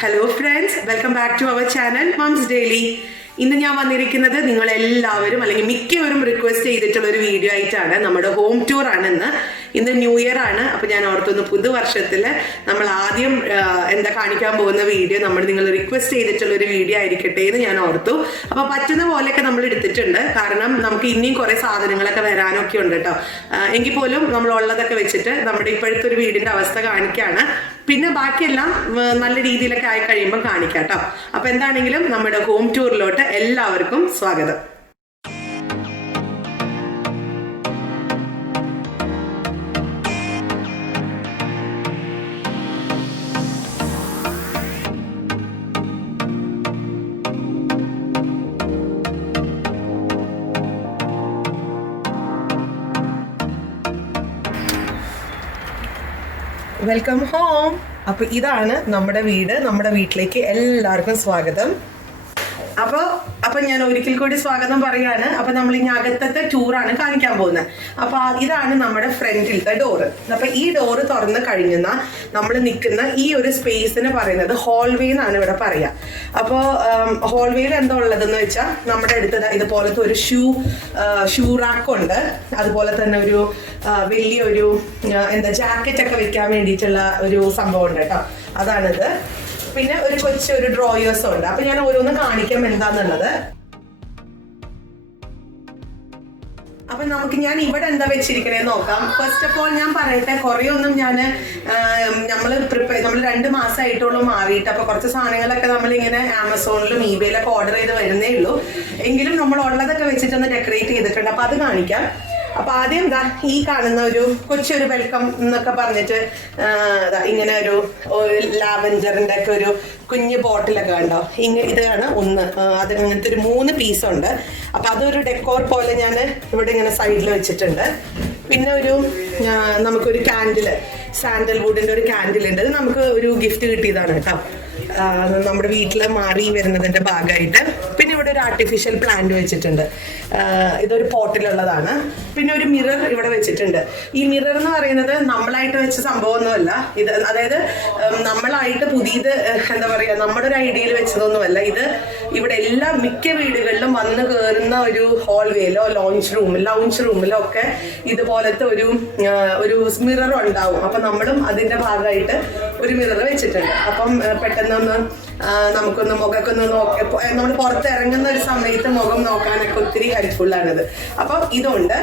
Hello friends, welcome back to our channel Mums Daily. ഇന്ന് ഞാൻ വന്നിരിക്കുന്നത് നിങ്ങളെല്ലാവരും അല്ലെങ്കിൽ മിക്കവരും റിക്വസ്റ്റ് ചെയ്തിട്ടുള്ള ഒരു വീഡിയോ ആയിട്ടാണ്. നമ്മുടെ ഹോം ടൂർ ആണ് ഇന്ന് ന്യൂ ഇയർ ആണ്. അപ്പൊ ഞാൻ ഓർത്തൊന്ന് പുതുവർഷത്തില് നമ്മൾ ആദ്യം എന്താ കാണിക്കാൻ പോകുന്ന വീഡിയോ നിങ്ങൾ റിക്വസ്റ്റ് ചെയ്തിട്ടുള്ള ഒരു വീഡിയോ ആയിരിക്കട്ടെ എന്ന് ഞാൻ ഓർത്തു. അപ്പൊ പറ്റുന്ന പോലെയൊക്കെ നമ്മൾ എടുത്തിട്ടുണ്ട്. കാരണം നമുക്ക് ഇനിയും കുറെ സാധനങ്ങളൊക്കെ വരാനൊക്കെ ഉണ്ട് കേട്ടോ. എങ്കിൽ പോലും നമ്മൾ ഉള്ളതൊക്കെ വെച്ചിട്ട് നമ്മുടെ ഇപ്പോഴത്തെ ഒരു വീടിന്റെ അവസ്ഥ കാണിക്കാണ്. പിന്നെ ബാക്കിയെല്ലാം നല്ല രീതിയിലൊക്കെ ആയി കഴിയുമ്പോൾ കാണിക്കാം കേട്ടോ. അപ്പൊ എന്താണെങ്കിലും നമ്മുടെ ഹോം ടൂറിലോട്ട് എല്ലാവർക്കും സ്വാഗതം. Welcome home. അപ്പൊ ഇതാണ് നമ്മുടെ വീട്. നമ്മുടെ വീട്ടിലേക്ക് എല്ലാവർക്കും സ്വാഗതം. അപ്പൊ ഞാൻ ഒരിക്കൽ കൂടി സ്വാഗതം പറയാണ്. അപ്പൊ നമ്മൾ ഇനി അകത്തത്തെ ടൂറാണ് കാണിക്കാൻ പോകുന്നത്. അപ്പൊ ഇതാണ് നമ്മുടെ ഫ്രണ്ടിലത്തെ ഡോറ്. അപ്പൊ ഈ ഡോറ് തുറന്ന് കഴിഞ്ഞാൽ നമ്മൾ നിൽക്കുന്ന ഈ ഒരു സ്പേസിന് പറയുന്നത് ഹോൾവേ എന്നാണ് ഇവിടെ പറയാ. അപ്പോൾ ഹോൾവേയിൽ എന്താ ഉള്ളതെന്ന് വെച്ചാൽ നമ്മുടെ അടുത്തത് ഇതുപോലത്തെ ഒരു ഷൂ റാക്ക് ഉണ്ട്. അതുപോലെ തന്നെ ഒരു വലിയൊരു ജാക്കറ്റ് ഒക്കെ വെക്കാൻ വേണ്ടിയിട്ടുള്ള ഒരു സംഭവം ഉണ്ട് കേട്ടോ. അതാണിത്. പിന്നെ ഒരു കൊച്ചൊരു ഡ്രോയേഴ്സും ഉണ്ട്. അപ്പൊ ഞാൻ ഓരോന്ന് കാണിക്കാം എന്താന്നുള്ളത്. അപ്പൊ ഞാൻ ഇവിടെ എന്താ വെച്ചിരിക്കണേ നോക്കാം. ഫസ്റ്റ് ഓഫ് ഓൾ ഞാൻ പറയട്ടെ, കുറെ ഒന്നും നമ്മൾ 2 മാസമായിട്ടുള്ളൂ മാറിയിട്ട്. അപ്പൊ കുറച്ച് സാധനങ്ങളൊക്കെ നമ്മൾ ഇങ്ങനെ ആമസോണിലും ഇബേയിലൊക്കെ ഓർഡർ ചെയ്ത് വരുന്നേ ഉള്ളൂ. എങ്കിലും നമ്മൾ ഉള്ളതൊക്കെ വെച്ചിട്ടൊന്ന് ഡെക്കറേറ്റ് ചെയ്തിട്ടുണ്ട്. അപ്പൊ അത് കാണിക്കാം. അപ്പൊ ആദ്യം ഈ കാണുന്ന ഒരു കൊച്ചൊരു വെൽക്കം എന്നൊക്കെ പറഞ്ഞിട്ട് ഇങ്ങനെ ഒരു ലാവൻഡറിന്റെ ഒക്കെ ഒരു കുഞ്ഞു ബോട്ടിലൊക്കെ കണ്ടോ. ഇതാണ് ഒന്ന്. അതിന് അങ്ങനത്തെ ഒരു 3 പീസുണ്ട്. അപ്പൊ അതൊരു ഡെക്കോർ പോലെ ഞാൻ ഇവിടെ ഇങ്ങനെ സൈഡിൽ വെച്ചിട്ടുണ്ട്. പിന്നെ നമുക്കൊരു കാൻഡില്, സാൻഡൽവുഡിന്റെ ഒരു കാൻഡിൽ ഉണ്ട്. ഇത് നമുക്ക് ഒരു ഗിഫ്റ്റ് കിട്ടിയതാണ് കേട്ടോ, നമ്മുടെ വീട്ടിൽ മാറി വരുന്നതിന്റെ ഭാഗമായിട്ട്. പിന്നെ ഇവിടെ ഒരു ആർട്ടിഫിഷ്യൽ പ്ലാന്റ് വെച്ചിട്ടുണ്ട്. ഇതൊരു പോട്ടിലുള്ളതാണ്. പിന്നെ ഒരു മിറർ ഇവിടെ വെച്ചിട്ടുണ്ട്. ഈ മിറർ എന്ന് പറയുന്നത് നമ്മളായിട്ട് വെച്ച സംഭവമൊന്നുമല്ല. ഇത് അതായത് നമ്മളായിട്ട് പുതിയത് നമ്മുടെ ഒരു ഐഡിയയിൽ വെച്ചതൊന്നുമല്ല. ഇത് ഇവിടെ എല്ലാ മിക്ക വീടുകളിലും വന്ന് കയറുന്ന ഒരു ഹോൾവേയിലോ ലൗഞ്ച് റൂമിലോ ഒക്കെ ഇതുപോലത്തെ ഒരു മിറർ ഉണ്ടാവും. അപ്പൊ നമ്മളും അതിന്റെ ഭാഗമായിട്ട് ഒരു മിറർ വെച്ചിട്ടുണ്ട്. അപ്പം പെട്ടെന്നൊന്ന് നമുക്കൊന്ന് മുഖക്കൊന്ന് നമ്മൾ പുറത്തിറങ്ങുന്ന ഒരു സമയത്ത് മുഖം നോക്കാനൊക്കെ ഒത്തിരി ഹെൽപ്ഫുൾ ആണിത്. അപ്പൊ ഇതുണ്ട്.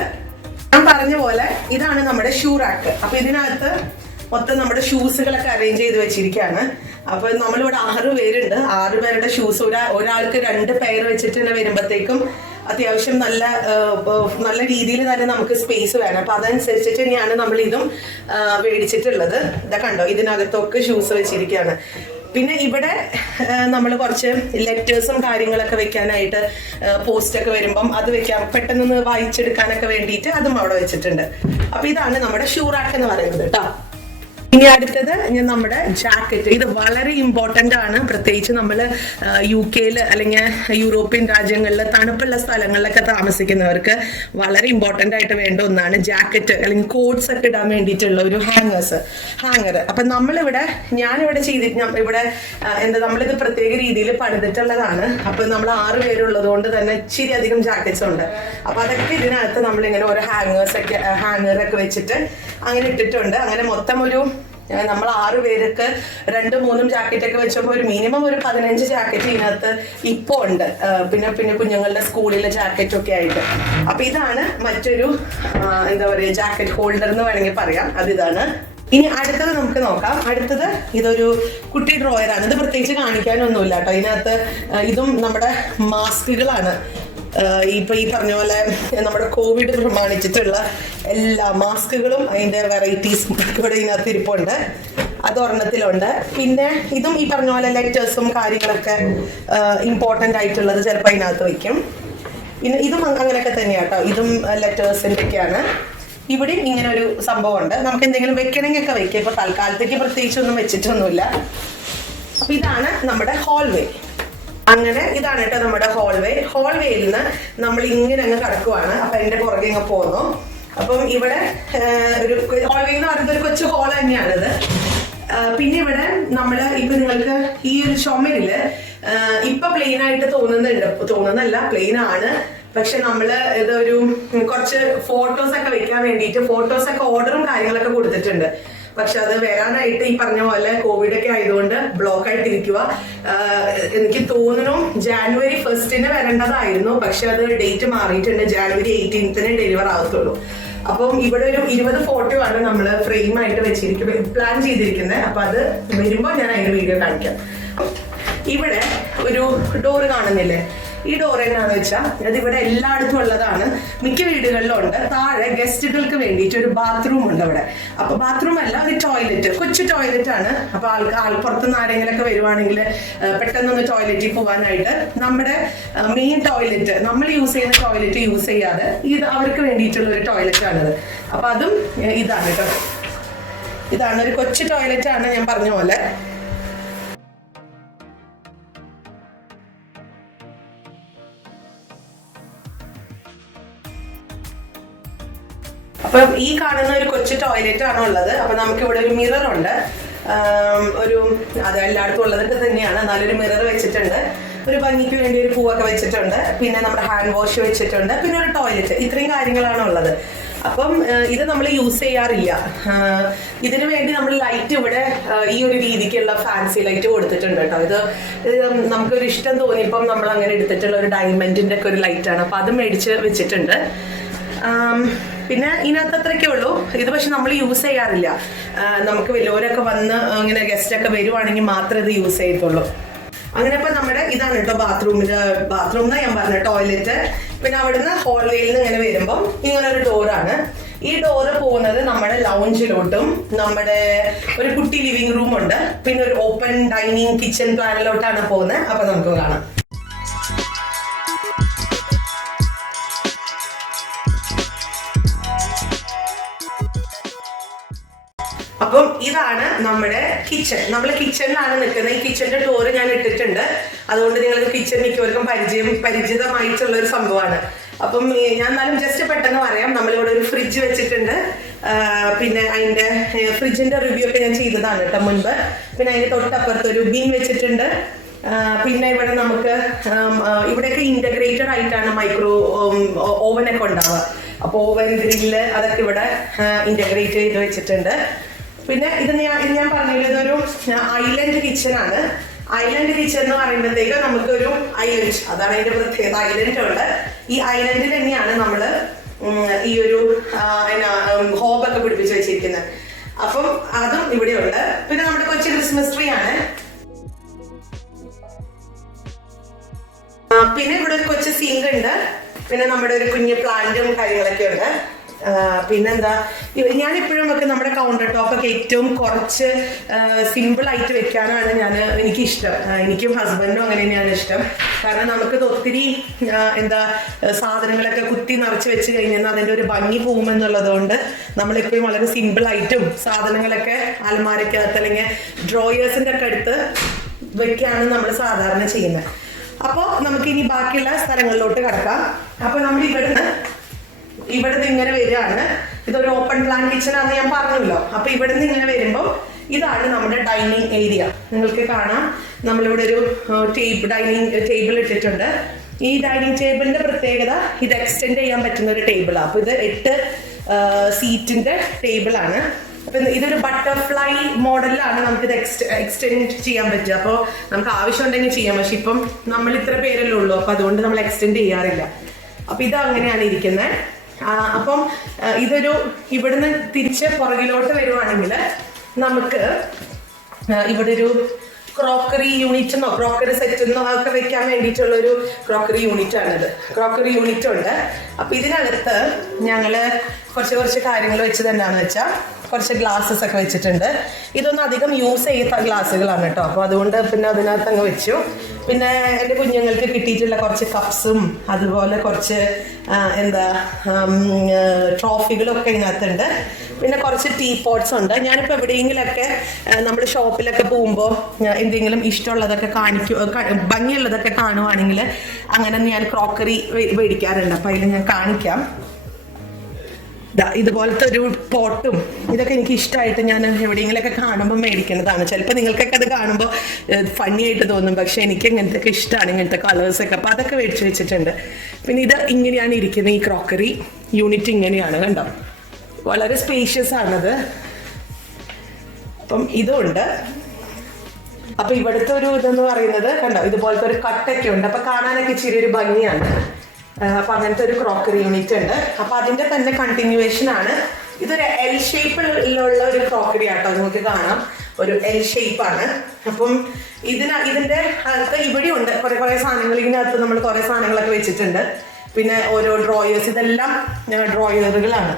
ഞാൻ പറഞ്ഞ പോലെ ഇതാണ് നമ്മുടെ ഷൂ റാക്ക്. അപ്പൊ ഇതിനകത്ത് മൊത്തം നമ്മുടെ ഷൂസുകളൊക്കെ അറേഞ്ച് ചെയ്ത് വെച്ചിരിക്കുകയാണ്. അപ്പൊ നമ്മളിവിടെ 6 പേരുണ്ട്. 6 പേരുടെ ഷൂസ് ഒരാൾക്ക് 2 പെയർ വെച്ചിട്ട് വരുമ്പോഴത്തേക്കും അത്യാവശ്യം നല്ല രീതിയിൽ തന്നെ നമുക്ക് സ്പേസ് വേണം. അപ്പൊ അതനുസരിച്ചിട്ട് തന്നെയാണ് നമ്മൾ ഇതും മേടിച്ചിട്ടുള്ളത്. ഇതാ കണ്ടോ, ഇതിനകത്തൊക്കെ ഷൂസ് വെച്ചിരിക്കുകയാണ്. പിന്നെ ഇവിടെ നമ്മൾ കുറച്ച് ലെറ്റേഴ്സും കാര്യങ്ങളൊക്കെ വെക്കാനായിട്ട് പോസ്റ്റൊക്കെ വരുമ്പം അത് വെക്കാം, പെട്ടെന്ന് വായിച്ചെടുക്കാനൊക്കെ വേണ്ടിയിട്ട് അതും അവിടെ വെച്ചിട്ടുണ്ട്. അപ്പൊ ഇതാണ് നമ്മുടെ ഷൂ റാക്ക് എന്ന് പറയുന്നത് കേട്ടോ. ഇനി അടുത്തത് നമ്മുടെ ജാക്കറ്റ്. ഇത് വളരെ ഇമ്പോർട്ടന്റ് ആണ്. പ്രത്യേകിച്ച് നമ്മൾ UK അല്ലെങ്കിൽ യൂറോപ്യൻ രാജ്യങ്ങളിൽ തണുപ്പുള്ള സ്ഥലങ്ങളിലൊക്കെ താമസിക്കുന്നവർക്ക് വളരെ ഇമ്പോർട്ടന്റ് ആയിട്ട് വേണ്ട ഒന്നാണ് ജാക്കറ്റ് അല്ലെങ്കിൽ കോട്ട്സ് ഒക്കെ ഇടാൻ വേണ്ടിയിട്ടുള്ള ഒരു ഹാങ്ങർ. അപ്പൊ ഞാനിവിടെ ഇവിടെ നമ്മളിത് പ്രത്യേക രീതിയിൽ പണിതിട്ടുള്ളതാണ്. അപ്പൊ നമ്മൾ 6 പേരുള്ളത് കൊണ്ട് തന്നെ ഇച്ചിരി അധികം ജാക്കറ്റ്സ് ഉണ്ട്. അപ്പൊ അതൊക്കെ ഇതിനകത്ത് നമ്മളിങ്ങനെ ഓരോ ഹാങ്ങറൊക്കെ വെച്ചിട്ട് അങ്ങനെ ഇട്ടിട്ടുണ്ട്. അങ്ങനെ മൊത്തം നമ്മൾ 6 പേർക്ക് 2-3 ജാക്കറ്റ് ഒക്കെ വെച്ചപ്പോൾ ഒരു മിനിമം ഒരു 15 ജാക്കറ്റ് ഇതിനകത്ത് ഇപ്പൊ ഉണ്ട്. പിന്നെ കുഞ്ഞുങ്ങളുടെ സ്കൂളിലെ ജാക്കറ്റ് ഒക്കെ ആയിട്ട്. അപ്പൊ ഇതാണ് മറ്റൊരു ജാക്കറ്റ് ഹോൾഡർ എന്ന് വേണമെങ്കിൽ പറയാം. അതിതാണ്. ഇനി അടുത്തത് നമുക്ക് നോക്കാം. അടുത്തത് ഇതൊരു കുട്ടി ഡ്രോയറാണ്. ഇത് പ്രത്യേകിച്ച് കാണിക്കാനൊന്നുമില്ല കേട്ടോ. ഇതിനകത്ത് ഇതും നമ്മുടെ മാസ്കുകളാണ്. ഇപ്പൊ ഈ പറഞ്ഞ പോലെ നമ്മുടെ കോവിഡ് പ്രമാണിച്ചിട്ടുള്ള എല്ലാ മാസ്കുകളും അതിന്റെ വെറൈറ്റീസും ഇവിടെ ഇതിനകത്ത് ഇരിപ്പുണ്ട്. അത് ഒരെണ്ണത്തിലുണ്ട്. പിന്നെ ഇതും ഈ പറഞ്ഞ പോലെ ലെറ്റേഴ്സും കാര്യങ്ങളൊക്കെ ഇമ്പോർട്ടൻ്റ് ആയിട്ടുള്ളത് ചിലപ്പോൾ അതിനകത്ത് വയ്ക്കും. പിന്നെ ഇതും അങ്ങനെയൊക്കെ തന്നെയാട്ടോ. ഇതും ലെറ്റേഴ്സിൻ്റെ ഒക്കെയാണ്. ഇവിടെയും ഇങ്ങനെ ഒരു സംഭവം ഉണ്ട്. നമുക്ക് എന്തെങ്കിലും വെക്കണമെങ്കിൽ ഒക്കെ വെക്കാം. ഇപ്പൊ തൽക്കാലത്തേക്ക് പ്രത്യേകിച്ചൊന്നും വെച്ചിട്ടൊന്നുമില്ല. അപ്പൊ ഇതാണ് നമ്മുടെ ഹോൾവേ. അങ്ങനെ ഇതാണ് കേട്ടോ നമ്മുടെ ഹോൾവേയിൽ നിന്ന് നമ്മൾ ഇങ്ങനെ അങ്ങ് കടക്കുവാണ്. അപ്പൊ എന്റെ പുറകെ അങ്ങ് പോന്നു. അപ്പം ഇവിടെ ഒരു ഹോൾവേ എന്ന് പറയുന്നത് ഒരു കൊച്ചു ഹോൾ തന്നെയാണിത്. പിന്നെ ഇവിടെ നമ്മള് ഇപ്പൊ നിങ്ങൾക്ക് ഈ ഒരു ചുമരില് ഇപ്പൊ പ്ലെയിൻ ആയിട്ട് തോന്നുന്നല്ല പ്ലെയിൻ ആണ്. പക്ഷെ നമ്മള് ഇതൊരു കുറച്ച് ഫോട്ടോസ് ഒക്കെ വെക്കാൻ വേണ്ടിയിട്ട് ഫോട്ടോസൊക്കെ ഓർഡറും കാര്യങ്ങളൊക്കെ കൊടുത്തിട്ടുണ്ട്. പക്ഷെ അത് വരാനായിട്ട് ഈ പറഞ്ഞ പോലെ കോവിഡ് ഒക്കെ ആയതുകൊണ്ട് ബ്ലോക്ക് ആയിട്ടിരിക്കുക. എനിക്ക് തോന്നുന്നു January 1st വരേണ്ടതായിരുന്നു. പക്ഷെ അത് ഡേറ്റ് മാറിയിട്ടുണ്ട്. January 18th ഡെലിവർ ആവത്തുള്ളൂ. അപ്പം ഇവിടെ ഒരു 20 ഫോട്ടോ ആണ് നമ്മൾ ഫ്രെയിം ആയിട്ട് വെച്ചിരിക്കുന്നത്, പ്ലാൻ ചെയ്തിരിക്കുന്നത്. അപ്പൊ അത് വരുമ്പോൾ ഞാൻ അതിന്റെ വീഡിയോ കാണിക്കാം. ഇവിടെ ഒരു ഡോറ് കാണുന്നില്ലേ? ഈ ഡോർ എന്നാന്ന് വെച്ചാൽ അത് ഇവിടെ എല്ലായിടത്തും ഉള്ളതാണ്, മിക്ക വീടുകളിലും ഉണ്ട്. താഴെ ഗസ്റ്റുകൾക്ക് വേണ്ടിയിട്ട് ഒരു ബാത്റൂം ഉണ്ട് അവിടെ. അപ്പൊ ബാത്റൂം അല്ല, ഒരു ടോയ്ലറ്റ്, കൊച്ചു ടോയ്ലറ്റ് ആണ്. അപ്പൊ പുറത്തുനിന്ന് ആരെങ്കിലൊക്കെ വരുവാണെങ്കിൽ പെട്ടെന്നൊന്ന് ടോയ്ലറ്റിൽ പോകാനായിട്ട് നമ്മുടെ മെയിൻ ടോയ്ലറ്റ്, നമ്മൾ യൂസ് ചെയ്യുന്ന ടോയ്ലറ്റ് യൂസ് ചെയ്യാതെ ഇത് അവർക്ക് വേണ്ടിയിട്ടുള്ള ഒരു ടോയ്ലറ്റ് ആണിത്. അപ്പൊ അതും ഇതാണ് കേട്ടോ, ഇതാണ് ഒരു കൊച്ചു ടോയ്ലറ്റ് ആണ് ഞാൻ പറഞ്ഞ പോലെ. അപ്പൊ ഈ കാണുന്ന ഒരു കൊച്ചു ടോയ്ലറ്റ് ആണ് ഉള്ളത്. അപ്പൊ നമുക്ക് ഇവിടെ ഒരു മിറർ ഉണ്ട്, അത് എല്ലായിടത്തും ഉള്ളതൊക്കെ തന്നെയാണ്, എന്നാലൊരു മിറർ വെച്ചിട്ടുണ്ട്. ഒരു ഭംഗിക്ക് വേണ്ടി ഒരു പൂവൊക്കെ വെച്ചിട്ടുണ്ട്. പിന്നെ നമ്മുടെ ഹാൻഡ് വാഷ് വെച്ചിട്ടുണ്ട്. പിന്നെ ഒരു ടോയ്ലറ്റ്. ഇത്രയും കാര്യങ്ങളാണ് ഉള്ളത്. അപ്പം ഇത് നമ്മൾ യൂസ് ചെയ്യാറില്ല. ഇതിനു വേണ്ടി നമ്മൾ ലൈറ്റ് ഇവിടെ ഈ ഒരു രീതിക്കുള്ള ഫാൻസി ലൈറ്റ് കൊടുത്തിട്ടുണ്ട് കേട്ടോ. ഇത് നമുക്കൊരു ഇഷ്ടം തോന്നിയപ്പം നമ്മൾ അങ്ങനെ എടുത്തിട്ടുള്ള ഒരു ഡയമണ്ടിന്റെ ഒക്കെ ഒരു ലൈറ്റ് ആണ്. അപ്പൊ അത് മേടിച്ച് വെച്ചിട്ടുണ്ട്. പിന്നെ ഇതിനകത്ത് അത്രയ്ക്കേ ഉള്ളൂ. ഇത് പക്ഷെ നമ്മൾ യൂസ് ചെയ്യാറില്ല. നമുക്ക് വലിയവരൊക്കെ വന്ന് ഇങ്ങനെ ഗസ്റ്റ് ഒക്കെ വരുവാണെങ്കിൽ മാത്രമേ ഇത് യൂസ് ചെയ്യത്തുള്ളൂ. അങ്ങനെ ഇപ്പൊ നമ്മുടെ ഇതാണ് കേട്ടോ ബാത്റൂം എന്നാ ഞാൻ പറഞ്ഞ ടോയ്ലറ്റ്. പിന്നെ അവിടുന്ന് ഹോൾവേയിൽ നിന്ന് ഇങ്ങനെ വരുമ്പോൾ ഇങ്ങനെ ഒരു ഡോറാണ്. ഈ ഡോറ് പോകുന്നത് നമ്മുടെ ലൗഞ്ചിലോട്ടും നമ്മുടെ ഒരു കുട്ടി ലിവിംഗ് റൂം ഉണ്ട്, പിന്നെ ഒരു ഓപ്പൺ ഡൈനിങ് കിച്ചൺ പ്ലാനിലോട്ടാണ് പോകുന്നത്. അപ്പൊ നമുക്ക് കാണാം. അപ്പം ഇതാണ് നമ്മുടെ കിച്ചൺ. നമ്മൾ കിച്ചണിലാണ് നിൽക്കുന്നത്. ഈ കിച്ചണിന്റെ ഡോറ് ഞാൻ ഇട്ടിട്ടുണ്ട്. അതുകൊണ്ട് നിങ്ങൾക്ക് കിച്ചൺ മിക്കവർക്കും പരിചിതമായിട്ടുള്ള ഒരു സംഭവമാണ്. അപ്പം ഞാൻ എന്നാലും ജസ്റ്റ് പെട്ടെന്ന് പറയാം. നമ്മളിവിടെ ഒരു ഫ്രിഡ്ജ് വെച്ചിട്ടുണ്ട്. പിന്നെ അതിന്റെ ഫ്രിഡ്ജിന്റെ റിവ്യൂ ഒക്കെ ഞാൻ ചെയ്തതാണ് കേട്ടോ മുൻപ്. പിന്നെ അതിന്റെ തൊട്ടപ്പുറത്ത് ഒരു ബിൻ വെച്ചിട്ടുണ്ട്. പിന്നെ ഇവിടെ നമുക്ക് ഇവിടെയൊക്കെ ഇന്റഗ്രേറ്റഡ് ആയിട്ടാണ് മൈക്രോ ഓവനൊക്കെ ഉണ്ടാവുക. അപ്പോൾ ഓവൻ, ഗ്രില്ല് അതൊക്കെ ഇവിടെ ഇന്റഗ്രേറ്റ് ചെയ്ത് വെച്ചിട്ടുണ്ട്. പിന്നെ ഇത് ഞാൻ പറഞ്ഞില്ല, ഇതൊരു ഐലൻഡ് കിച്ചൺ ആണ്. ഐലൻഡ് കിച്ചൺ എന്ന് പറയുമ്പോഴത്തേക്ക് നമുക്കൊരു ഐലൻഡ്, അതാണ് അതിന്റെ പ്രത്യേകത. ഐലൻഡ് ഉണ്ട്. ഈ ഐലൻഡിൽ തന്നെയാണ് നമ്മള് ഈ ഒരു ഹോബൊക്കെ പിടിപ്പിച്ച് വെച്ചിരിക്കുന്നത്. അപ്പം അതും ഇവിടെ ഉണ്ട്. പിന്നെ നമ്മുടെ കൊച്ചു ക്രിസ്മസ് ട്രീ ആണ്. പിന്നെ ഇവിടെ ഒരു കൊച്ചു സിങ്ക് ഉണ്ട്. പിന്നെ നമ്മുടെ ഒരു കുഞ്ഞു പ്ലാന്റും കാര്യങ്ങളൊക്കെ ഉണ്ട്. പിന്നെന്താ, ഞാനിപ്പോഴും ഒക്കെ നമ്മുടെ കൗണ്ടർ ടോപ്പൊക്കെ ഏറ്റവും കുറച്ച് സിമ്പിൾ ആയിട്ട് വെക്കാനാണ് എനിക്കിഷ്ടം. എനിക്കും ഹസ്ബൻഡും അങ്ങനെ തന്നെയാണ് ഇഷ്ടം. കാരണം നമുക്കിത് ഒത്തിരി സാധനങ്ങളൊക്കെ കുത്തി നിറച്ച് വെച്ച് കഴിഞ്ഞാൽ അതിൻ്റെ ഒരു ഭംഗി പോകുമെന്നുള്ളത് കൊണ്ട് നമ്മളിപ്പോഴും വളരെ സിമ്പിൾ ആയിട്ടും സാധനങ്ങളൊക്കെ അലമാരക്കകത്ത് അല്ലെങ്കിൽ ഡ്രോയേഴ്സിൻ്റെ ഒക്കെ അടുത്ത് വെക്കാണ് നമ്മൾ സാധാരണ ചെയ്യുന്നത്. അപ്പോൾ നമുക്ക് ഇനി ബാക്കിയുള്ള സ്ഥലങ്ങളിലോട്ട് കിടക്കാം. അപ്പോൾ നമ്മൾ ഇവിടുന്ന് ഇങ്ങനെ വരികയാണ്. ഇതൊരു ഓപ്പൺ പ്ലാൻ കിച്ചൺ ആണെന്ന് ഞാൻ പറഞ്ഞല്ലോ. അപ്പൊ ഇവിടുന്ന് ഇങ്ങനെ വരുമ്പോൾ ഇതാണ് നമ്മുടെ ഡൈനിങ് ഏരിയ. നിങ്ങൾക്ക് കാണാം, നമ്മളിവിടെ ഒരു ഡൈനിങ് ടേബിൾ ഇട്ടിട്ടുണ്ട്. ഈ ഡൈനിങ് ടേബിളിന്റെ പ്രത്യേകത, ഇത് എക്സ്റ്റെൻഡ് ചെയ്യാൻ പറ്റുന്ന ഒരു ടേബിളാണ്. അപ്പൊ ഇത് 8 സീറ്റിന്റെ ടേബിളാണ്. അപ്പൊ ഇതൊരു ബട്ടർഫ്ലൈ മോഡലിലാണ് നമുക്കിത് എക്സ്റ്റെൻഡ് ചെയ്യാൻ പറ്റുക. അപ്പോൾ നമുക്ക് ആവശ്യമുണ്ടെങ്കിൽ ചെയ്യാം. പക്ഷെ ഇപ്പം നമ്മൾ ഇത്ര പേരല്ലേ ഉള്ളൂ, അപ്പൊ അതുകൊണ്ട് നമ്മൾ എക്സ്റ്റെൻഡ് ചെയ്യാറില്ല. അപ്പൊ ഇത് അങ്ങനെയാണ് ഇരിക്കുന്നത്. അപ്പം ഇവിടുന്ന് തിരിച്ച് പുറകിലോട്ട് വരുവാണെങ്കിൽ നമുക്ക് ഇവിടെ ഒരു ക്രോക്കറി യൂണിറ്റെന്നോ ക്രോക്കറി സെറ്റെന്നോ ഒക്കെ വെക്കാൻ വേണ്ടിയിട്ടുള്ള ഒരു ക്രോക്കറി യൂണിറ്റ് ആണിത്. ക്രോക്കറി യൂണിറ്റ് ഉണ്ട്. അപ്പൊ ഇതിനകത്ത് ഞങ്ങള് കുറച്ച് കാര്യങ്ങൾ വെച്ചത് എന്താണെന്ന് വെച്ചാൽ കുറച്ച് ഗ്ലാസ്സസ് ഒക്കെ വെച്ചിട്ടുണ്ട്. ഇതൊന്നും അധികം യൂസ് ചെയ്യാത്ത ഗ്ലാസ്സുകളാണ് കേട്ടോ. അപ്പോൾ അതുകൊണ്ട് പിന്നെ അതിനകത്ത് അങ്ങ് വെച്ചു. പിന്നെ എൻ്റെ കുഞ്ഞുങ്ങൾക്ക് കിട്ടിയിട്ടുള്ള കുറച്ച് കപ്സും അതുപോലെ കുറച്ച് ട്രോഫികളൊക്കെ ഇതിനകത്തുണ്ട്. പിന്നെ കുറച്ച് ടീ പോട്ട്സ് ഉണ്ട്. ഞാനിപ്പോൾ എവിടെയെങ്കിലൊക്കെ നമ്മൾ ഷോപ്പിലൊക്കെ പോകുമ്പോൾ എന്തെങ്കിലും ഇഷ്ടമുള്ളതൊക്കെ ഭംഗിയുള്ളതൊക്കെ കാണുവാണെങ്കിൽ അങ്ങനെ ഞാൻ ക്രോക്കറി മേടിക്കാറുണ്ട്. അപ്പോൾ അതിൽ ഞാൻ കാണിക്കാം. ഇതുപോലത്തെ ഒരു പോട്ടും ഇതൊക്കെ എനിക്ക് ഇഷ്ടമായിട്ട് ഞാൻ എവിടെയെങ്കിലൊക്കെ കാണുമ്പോൾ മേടിക്കുന്നതാണ്. ചിലപ്പോൾ നിങ്ങൾക്കൊക്കെ അത് കാണുമ്പോൾ ഫണ്ണി ആയിട്ട് തോന്നും, പക്ഷെ എനിക്ക് ഇങ്ങനത്തെ ഒക്കെ ഇഷ്ടമാണ്, ഇങ്ങനത്തെ കളേഴ്സൊക്കെ. അപ്പോൾ അതൊക്കെ മേടിച്ച് വെച്ചിട്ടുണ്ട്. പിന്നെ ഇത് ഇങ്ങനെയാണ് ഇരിക്കുന്നത്, ഈ ക്രോക്കറി യൂണിറ്റ് ഇങ്ങനെയാണ്, കണ്ടോ, വളരെ സ്പേഷ്യസ് ആണത്. അപ്പം ഇതുണ്ട്. അപ്പൊ ഇവിടുത്തെ ഒരു ഇതെന്ന് പറയുന്നത് കണ്ടോ, ഇതുപോലത്തെ ഒരു കട്ടൊക്കെ ഉണ്ട്, അപ്പൊ കാണാനൊക്കെ ഇച്ചിരി ഒരു ഭംഗിയാണ്. അപ്പൊ അങ്ങനത്തെ ഒരു ക്രോക്കറി യൂണിറ്റ് ഉണ്ട്. അപ്പൊ അതിന്റെ തന്നെ കണ്ടിന്യൂവേഷൻ ആണ്. ഇതൊരു എൽ ഷേപ്പിലുള്ള ഒരു ക്രോക്കറി ആട്ടോ, നിങ്ങൾക്ക് കാണാം, ഒരു എൽ ഷേപ്പാണ്. അപ്പം ഇതിന്റെ അകത്ത് ഇവിടെ ഉണ്ട് കുറെ സാധനങ്ങൾ. ഇതിനകത്ത് നമ്മൾ കുറെ സാധനങ്ങളൊക്കെ വെച്ചിട്ടുണ്ട്. പിന്നെ ഓരോ ഡ്രോയേഴ്സ്, ഇതെല്ലാം ഡ്രോയറുകളാണ്.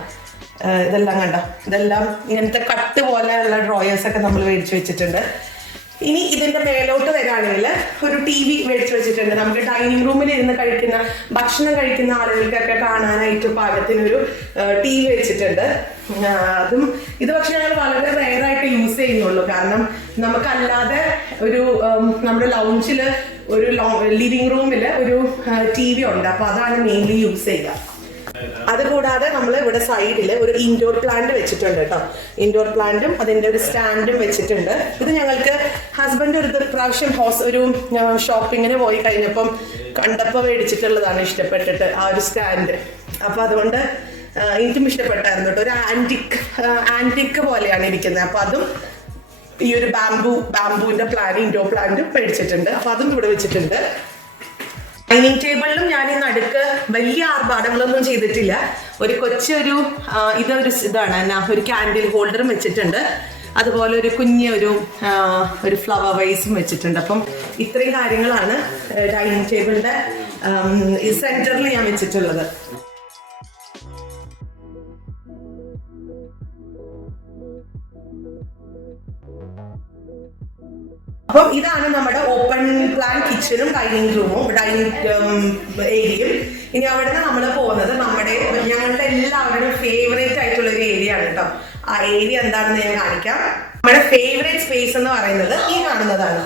ഇതെല്ലാം കണ്ടോ, ഇതെല്ലാം ഇങ്ങനത്തെ കട്ട് പോലെയുള്ള ഡ്രോയേഴ്സൊക്കെ നമ്മൾ മേടിച്ച് വെച്ചിട്ടുണ്ട്. ഇനി ഇതിന്റെ മേലോട്ട് വരികയാണെങ്കിൽ ഒരു ടി വി മേടിച്ച് വെച്ചിട്ടുണ്ട്. നമുക്ക് ഡൈനിങ് റൂമിൽ ഇരുന്ന് ഭക്ഷണം കഴിക്കുന്ന ആളുകൾക്കൊക്കെ കാണാനായിട്ട് പാകത്തിനൊരു ടി വി വെച്ചിട്ടുണ്ട്. ഇത് പക്ഷെ ഞങ്ങൾ വളരെ റെയറായിട്ട് യൂസ് ചെയ്യുന്നുള്ളൂ. കാരണം നമുക്കല്ലാതെ ഒരു നമ്മുടെ ലൗഞ്ചിൽ ഒരു ലിവിങ് റൂമിൽ ഒരു ടി വി ഉണ്ട്. അപ്പൊ അതാണ് മെയിൻലി യൂസ് ചെയ്യുക. അതുകൂടാതെ നമ്മൾ ഇവിടെ സൈഡിൽ ഒരു ഇൻഡോർ പ്ലാന്റ് വെച്ചിട്ടുണ്ട് കേട്ടോ. ഇൻഡോർ പ്ലാന്റും അതിൻ്റെ ഒരു സ്റ്റാൻഡും വെച്ചിട്ടുണ്ട്. ഇത് ഞങ്ങൾക്ക് ഹസ്ബൻഡ് ഒരു പ്രാവശ്യം ഒരു ഷോപ്പിങ്ങിന് പോയി കഴിഞ്ഞപ്പം കണ്ടപ്പോൾ മേടിച്ചിട്ടുള്ളതാണ്, ഇഷ്ടപ്പെട്ടിട്ട് ആ ഒരു സ്റ്റാൻഡ്. അപ്പം അതുകൊണ്ട് എനിക്കും ഇഷ്ടപ്പെട്ടായിരുന്നു കേട്ടോ. ഒരു ആൻറ്റിക് പോലെയാണ് ഇരിക്കുന്നത്. അപ്പം അതും ഈ ഒരു ബാംബുവിൻ്റെ ഇൻഡോർ പ്ലാന്റും മേടിച്ചിട്ടുണ്ട്. അപ്പം അതും ഇവിടെ വെച്ചിട്ടുണ്ട്. ഡൈനിങ് ടേബിളിലും ഞാൻ ഈ നടുക്ക് വലിയ ആർഭാടങ്ങളൊന്നും ചെയ്തിട്ടില്ല. ഒരു കൊച്ചൊരു ഇതാണ് ഒരു ക്യാൻഡിൽ ഹോൾഡറും വെച്ചിട്ടുണ്ട്. അതുപോലെ ഒരു ഒരു ഫ്ലവർ വൈസും വെച്ചിട്ടുണ്ട്. അപ്പം ഇത്രയും കാര്യങ്ങളാണ് ഡൈനിങ് ടേബിളിന്റെ സെന്ററിൽ ഞാൻ വെച്ചിട്ടുള്ളത്. അപ്പം ഇതാണ് നമ്മുടെ ഓപ്പൺ പ്ലാൻ കിച്ചണും ഡൈനിങ് റൂമും ഡൈനിങ് ഏരിയയും. ഇനി അവിടെ നിന്ന് നമ്മൾ പോകുന്നത് ഞങ്ങളുടെ എല്ലാവരുടെയും ഫേവറേറ്റ് ആയിട്ടുള്ള ഒരു ഏരിയ ആണ് കേട്ടോ. ആ ഏരിയ എന്താണെന്ന് ഞാൻ കാണിക്കാം. നമ്മുടെ ഫേവറേറ്റ് സ്പേസ് എന്ന് പറയുന്നത് ഈ കാണുന്നതാണ്.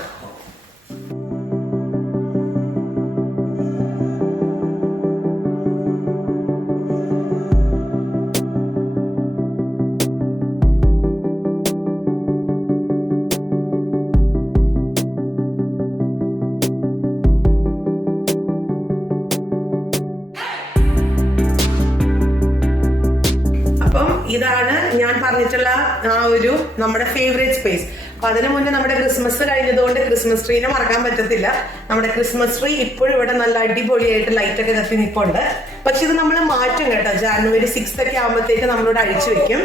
ഇതാണ് ഞാൻ പറഞ്ഞിട്ടുള്ള ആ ഒരു നമ്മുടെ ഫേവറേറ്റ് സ്പേസ്. അപ്പൊ അതിനു മുന്നേ നമ്മുടെ ക്രിസ്മസ് കഴിഞ്ഞതുകൊണ്ട് ക്രിസ്മസ് ട്രീനെ മറക്കാൻ പറ്റത്തില്ല. നമ്മുടെ ക്രിസ്മസ് ട്രീ ഇപ്പോഴും ഇവിടെ നല്ല അടിപൊളിയായിട്ട് ലൈറ്റ് ഒക്കെ കത്തി നിൽപ്പുണ്ട്. പക്ഷെ ഇത് നമ്മൾ മാറ്റും കേട്ടോ. ജാനുവരി 6 ഒക്കെ ആകുമ്പോഴത്തേക്ക് നമ്മളിവിടെ അഴിച്ചു വെക്കും.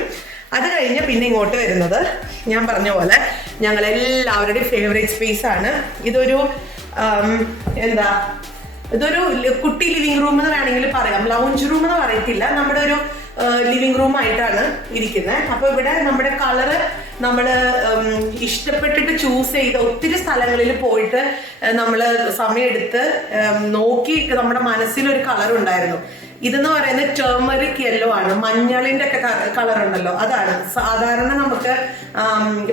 അത് കഴിഞ്ഞ് പിന്നെ ഇങ്ങോട്ട് വരുന്നത് ഞാൻ പറഞ്ഞ പോലെ ഞങ്ങളെല്ലാവരുടെയും ഫേവറേറ്റ് സ്പേസ് ആണ്. ഇതൊരു ഇതൊരു കുട്ടി ലിവിംഗ് റൂം എന്ന് വേണമെങ്കിൽ പറയാം. ലൗഞ്ച് റൂം എന്ന് പറയത്തില്ല, നമ്മുടെ ഒരു ലിവിംഗ് റൂം ആയിട്ടാണ് ഇരിക്കുന്നത്. അപ്പൊ ഇവിടെ നമ്മുടെ കളറ് നമ്മൾ ഇഷ്ടപ്പെട്ടിട്ട് ചൂസ് ചെയ്ത ഒത്തിരി സ്ഥലങ്ങളിൽ പോയിട്ട് നമ്മൾ സമയമെടുത്ത് നോക്കി നമ്മുടെ മനസ്സിലൊരു കളർ ഉണ്ടായിരുന്നു. ഇതെന്ന് പറയുന്നത് ടേമറിക് യെല്ലോ ആണ്. മഞ്ഞളിന്റെ ഒക്കെ കളർ ഉണ്ടല്ലോ, അതാണ്. സാധാരണ നമുക്ക്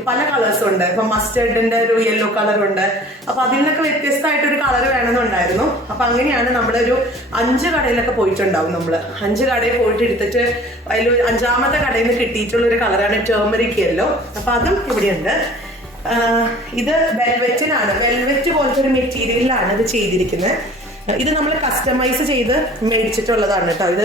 പല കളേഴ്സും ഉണ്ട്. ഇപ്പൊ മസ്റ്റേർഡിന്റെ ഒരു യെല്ലോ കളർ ഉണ്ട്. അപ്പൊ അതിൽ നിന്നൊക്കെ വ്യത്യസ്തമായിട്ടൊരു കളർ വേണമെന്നുണ്ടായിരുന്നു. അപ്പൊ അങ്ങനെയാണ് നമ്മളൊരു 5 കടയിലൊക്കെ പോയിട്ടുണ്ടാവും. നമ്മള് 5 കടയിൽ പോയിട്ട് എടുത്തിട്ട് അതിൽ 5ാമത്തെ കടയിൽ നിന്ന് കിട്ടിയിട്ടുള്ള ഒരു കളറാണ് ടേമറിക് യെല്ലോ. അപ്പൊ അതും ഇവിടെയുണ്ട്. ഇത് വെൽവെറ്റിനാണ്. വെൽവെറ്റ് പോലത്തെ ഒരു മെറ്റീരിയലിലാണ് ഇത് ചെയ്തിരിക്കുന്നത്. ഇത് നമ്മൾ കസ്റ്റമൈസ് ചെയ്ത് മേടിച്ചിട്ടുള്ളതാണ് കേട്ടോ. ഇത്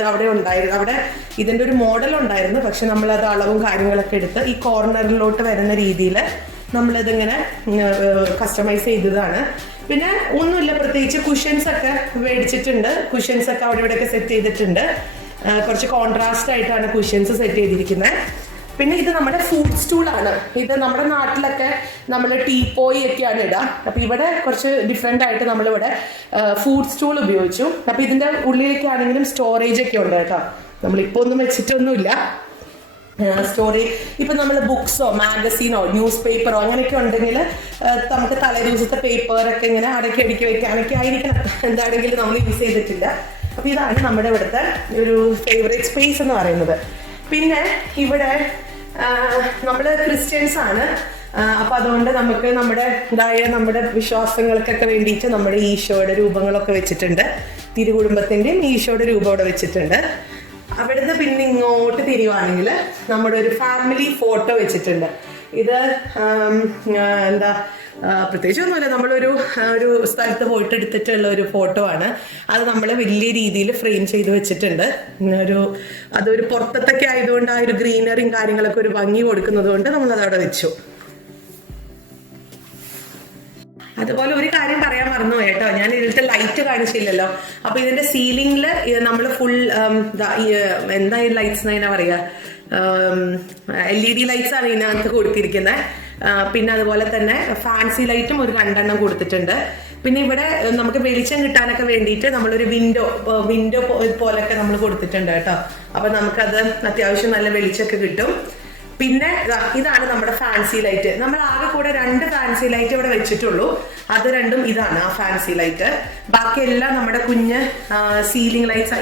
അവിടെ ഇതിൻ്റെ ഒരു മോഡൽ ഉണ്ടായിരുന്നു. പക്ഷെ നമ്മളത് അളവും കാര്യങ്ങളൊക്കെ എടുത്ത് ഈ കോർണറിലോട്ട് വരുന്ന രീതിയിൽ നമ്മളിതിങ്ങനെ കസ്റ്റമൈസ് ചെയ്തതാണ്. പിന്നെ ഒന്നുമില്ല, പ്രത്യേകിച്ച് കുഷ്യൻസ് ഒക്കെ മേടിച്ചിട്ടുണ്ട്. കുഷ്യൻസ് ഒക്കെ അവിടെ ഇവിടെയൊക്കെ സെറ്റ് ചെയ്തിട്ടുണ്ട്. കുറച്ച് കോൺട്രാസ്റ്റ് ആയിട്ടാണ് കുഷ്യൻസ് സെറ്റ് ചെയ്തിരിക്കുന്നത്. പിന്നെ ഇത് നമ്മുടെ ഫുഡ് സ്റ്റൂളാണ്. ഇത് നമ്മുടെ നാട്ടിലൊക്കെ നമ്മൾ ടീപ്പോയി ഒക്കെയാണ് ഇടുക. അപ്പം ഇവിടെ കുറച്ച് ഡിഫറെൻ്റ് ആയിട്ട് നമ്മളിവിടെ ഫുഡ് സ്റ്റൂൾ ഉപയോഗിച്ചു. അപ്പം ഇതിൻ്റെ ഉള്ളിലൊക്കെ ആണെങ്കിലും സ്റ്റോറേജ് ഒക്കെ ഉണ്ട് കേട്ടോ. നമ്മളിപ്പോൾ ഒന്നും വെച്ചിട്ടൊന്നുമില്ല. സ്റ്റോറേജ് ഇപ്പം നമ്മൾ ബുക്സോ മാഗസീനോ ന്യൂസ് പേപ്പറോ അങ്ങനെയൊക്കെ ഉണ്ടെങ്കിൽ നമുക്ക് തലേ ദിവസത്തെ പേപ്പറൊക്കെ ഇങ്ങനെ അടക്കി അടുക്കി വെക്കാനൊക്കെ ആയിരിക്കണം. എന്താണെങ്കിലും നമ്മൾ യൂസ് ചെയ്തിട്ടില്ല. അപ്പം ഇതാണ് നമ്മുടെ ഇവിടുത്തെ ഒരു ഫേവറേറ്റ് സ്പേസ് എന്ന് പറയുന്നത്. പിന്നെ ഇവിടെ നമ്മൾ ക്രിസ്ത്യൻസ് ആണ്. അപ്പം അതുകൊണ്ട് നമുക്ക് നമ്മുടെ വിശ്വാസങ്ങൾക്കൊക്കെ വേണ്ടിയിട്ട് നമ്മുടെ ഈശോയുടെ രൂപങ്ങളൊക്കെ വെച്ചിട്ടുണ്ട്. തിരുകുടുംബത്തിൻ്റെയും ഈശോയുടെ രൂപം ഇവിടെ വെച്ചിട്ടുണ്ട്. അവിടുന്ന് പിന്നെ ഇങ്ങോട്ട് തിരിയുവാണെങ്കിൽ നമ്മുടെ ഒരു ഫാമിലി ഫോട്ടോ വെച്ചിട്ടുണ്ട്. ഇത് എന്താ പ്രത്യേകിച്ച് ഒന്നുമില്ല, നമ്മളൊരു സ്ഥലത്ത് പോയിട്ട് എടുത്തിട്ടുള്ള ഒരു ഫോട്ടോ ആണ്. അത് നമ്മൾ വലിയ രീതിയിൽ ഫ്രെയിം ചെയ്ത് വെച്ചിട്ടുണ്ട്. അതൊരു പുറത്തൊക്കെ ആയതുകൊണ്ട് ആ ഒരു ഗ്രീനറിയും കാര്യങ്ങളൊക്കെ ഒരു ഭംഗി കൊടുക്കുന്നത് കൊണ്ട് നമ്മളത് അവിടെ വെച്ചു. അതുപോലെ ഒരു കാര്യം പറയാൻ മറന്നു കേട്ടോ, ഞാൻ ഇതിലത്തെ ലൈറ്റ് കാണിച്ചില്ലല്ലോ. അപ്പൊ ഇതിന്റെ സീലിംഗിൽ നമ്മൾ ഫുൾ എന്താ ഈ ലൈറ്റ്സ് എന്നാ പറയാ, LED ലൈറ്റ്സ് ആണ് ഇതിനകത്ത് കൊടുത്തിരിക്കുന്നത്. പിന്നെ അതുപോലെ തന്നെ ഫാൻസി ലൈറ്റും ഒരു 2 എണ്ണം കൊടുത്തിട്ടുണ്ട്. പിന്നെ ഇവിടെ നമുക്ക് വെളിച്ചം കിട്ടാനൊക്കെ വേണ്ടിയിട്ട് നമ്മളൊരു വിൻഡോ പോലൊക്കെ നമ്മൾ കൊടുത്തിട്ടുണ്ട് കേട്ടോ. അപ്പൊ നമുക്കത് അത്യാവശ്യം നല്ല വെളിച്ചമൊക്കെ കിട്ടും. പിന്നെ ഇതാണ് നമ്മുടെ ഫാൻസി ലൈറ്റ്. നമ്മൾ ആകെ കൂടെ 2 ഫാൻസി ലൈറ്റ് ഇവിടെ വെച്ചിട്ടുള്ളൂ. അത് രണ്ടും ഇതാണ് ആ ഫാൻസി ലൈറ്റ്. ബാക്കിയെല്ലാം നമ്മുടെ കുഞ്ഞ് സീലിംഗ് ലൈറ്റ്സ്,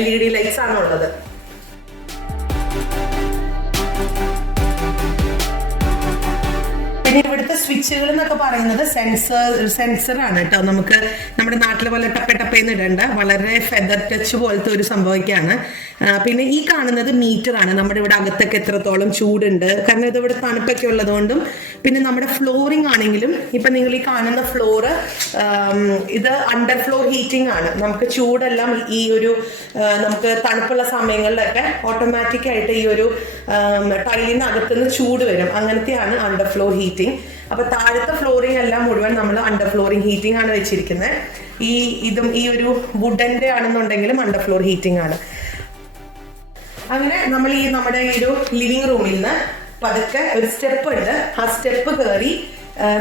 LED ലൈറ്റ്സ് ആണ് ഉള്ളത്. പിന്നെ ഇവിടുത്തെ സ്വിച്ചുകൾ എന്നൊക്കെ പറയുന്നത് സെൻസറാണ് കേട്ടോ. നമുക്ക് നമ്മുടെ നാട്ടിലെ പോലെ ടപ്പേന്ന് ഇടണ്ട, വളരെ ഫെദർ ടച്ച് പോലത്തെ ഒരു സംഭവമൊക്കെയാണ്. പിന്നെ ഈ കാണുന്നത് മീറ്ററാണ്. നമ്മുടെ ഇവിടെ അകത്തൊക്കെ എത്രത്തോളം ചൂടുണ്ട്, കാരണം ഇത് ഇവിടെ തണുപ്പൊക്കെ ഉള്ളതുകൊണ്ടും. പിന്നെ നമ്മുടെ ഫ്ലോറിംഗ് ആണെങ്കിലും ഇപ്പൊ നിങ്ങൾ ഈ കാണുന്ന ഫ്ലോറ് ഇത് അണ്ടർ ഫ്ലോർ ഹീറ്റിംഗ് ആണ്. നമുക്ക് ചൂടെല്ലാം ഈ ഒരു നമുക്ക് തണുപ്പുള്ള സമയങ്ങളിലൊക്കെ ഓട്ടോമാറ്റിക് ആയിട്ട് ഈ ഒരു ടൈലിന് അകത്തുനിന്ന് ചൂട് വരും. അങ്ങനത്തെയാണ് അണ്ടർ ഫ്ലോർ ഹീറ്റിംഗ്. അപ്പൊ താഴത്തെ ഫ്ലോറിംഗ് എല്ലാം മുഴുവൻ നമ്മൾ അണ്ടർ ഫ്ലോറിംഗ് ഹീറ്റിംഗ് ആണ് വെച്ചിരിക്കുന്നത്. ഇതും ഈ ഒരു വുഡന്റെ ആണെന്നുണ്ടെങ്കിലും അണ്ടർ ഫ്ലോർ ഹീറ്റിംഗ് ആണ്. അങ്ങനെ നമ്മൾ നമ്മുടെ ഈ ഒരു ലിവിംഗ് റൂമിൽ നിന്ന് പതുക്കെ ഒരു സ്റ്റെപ്പ് ഉണ്ട്. ആ സ്റ്റെപ്പ് കയറി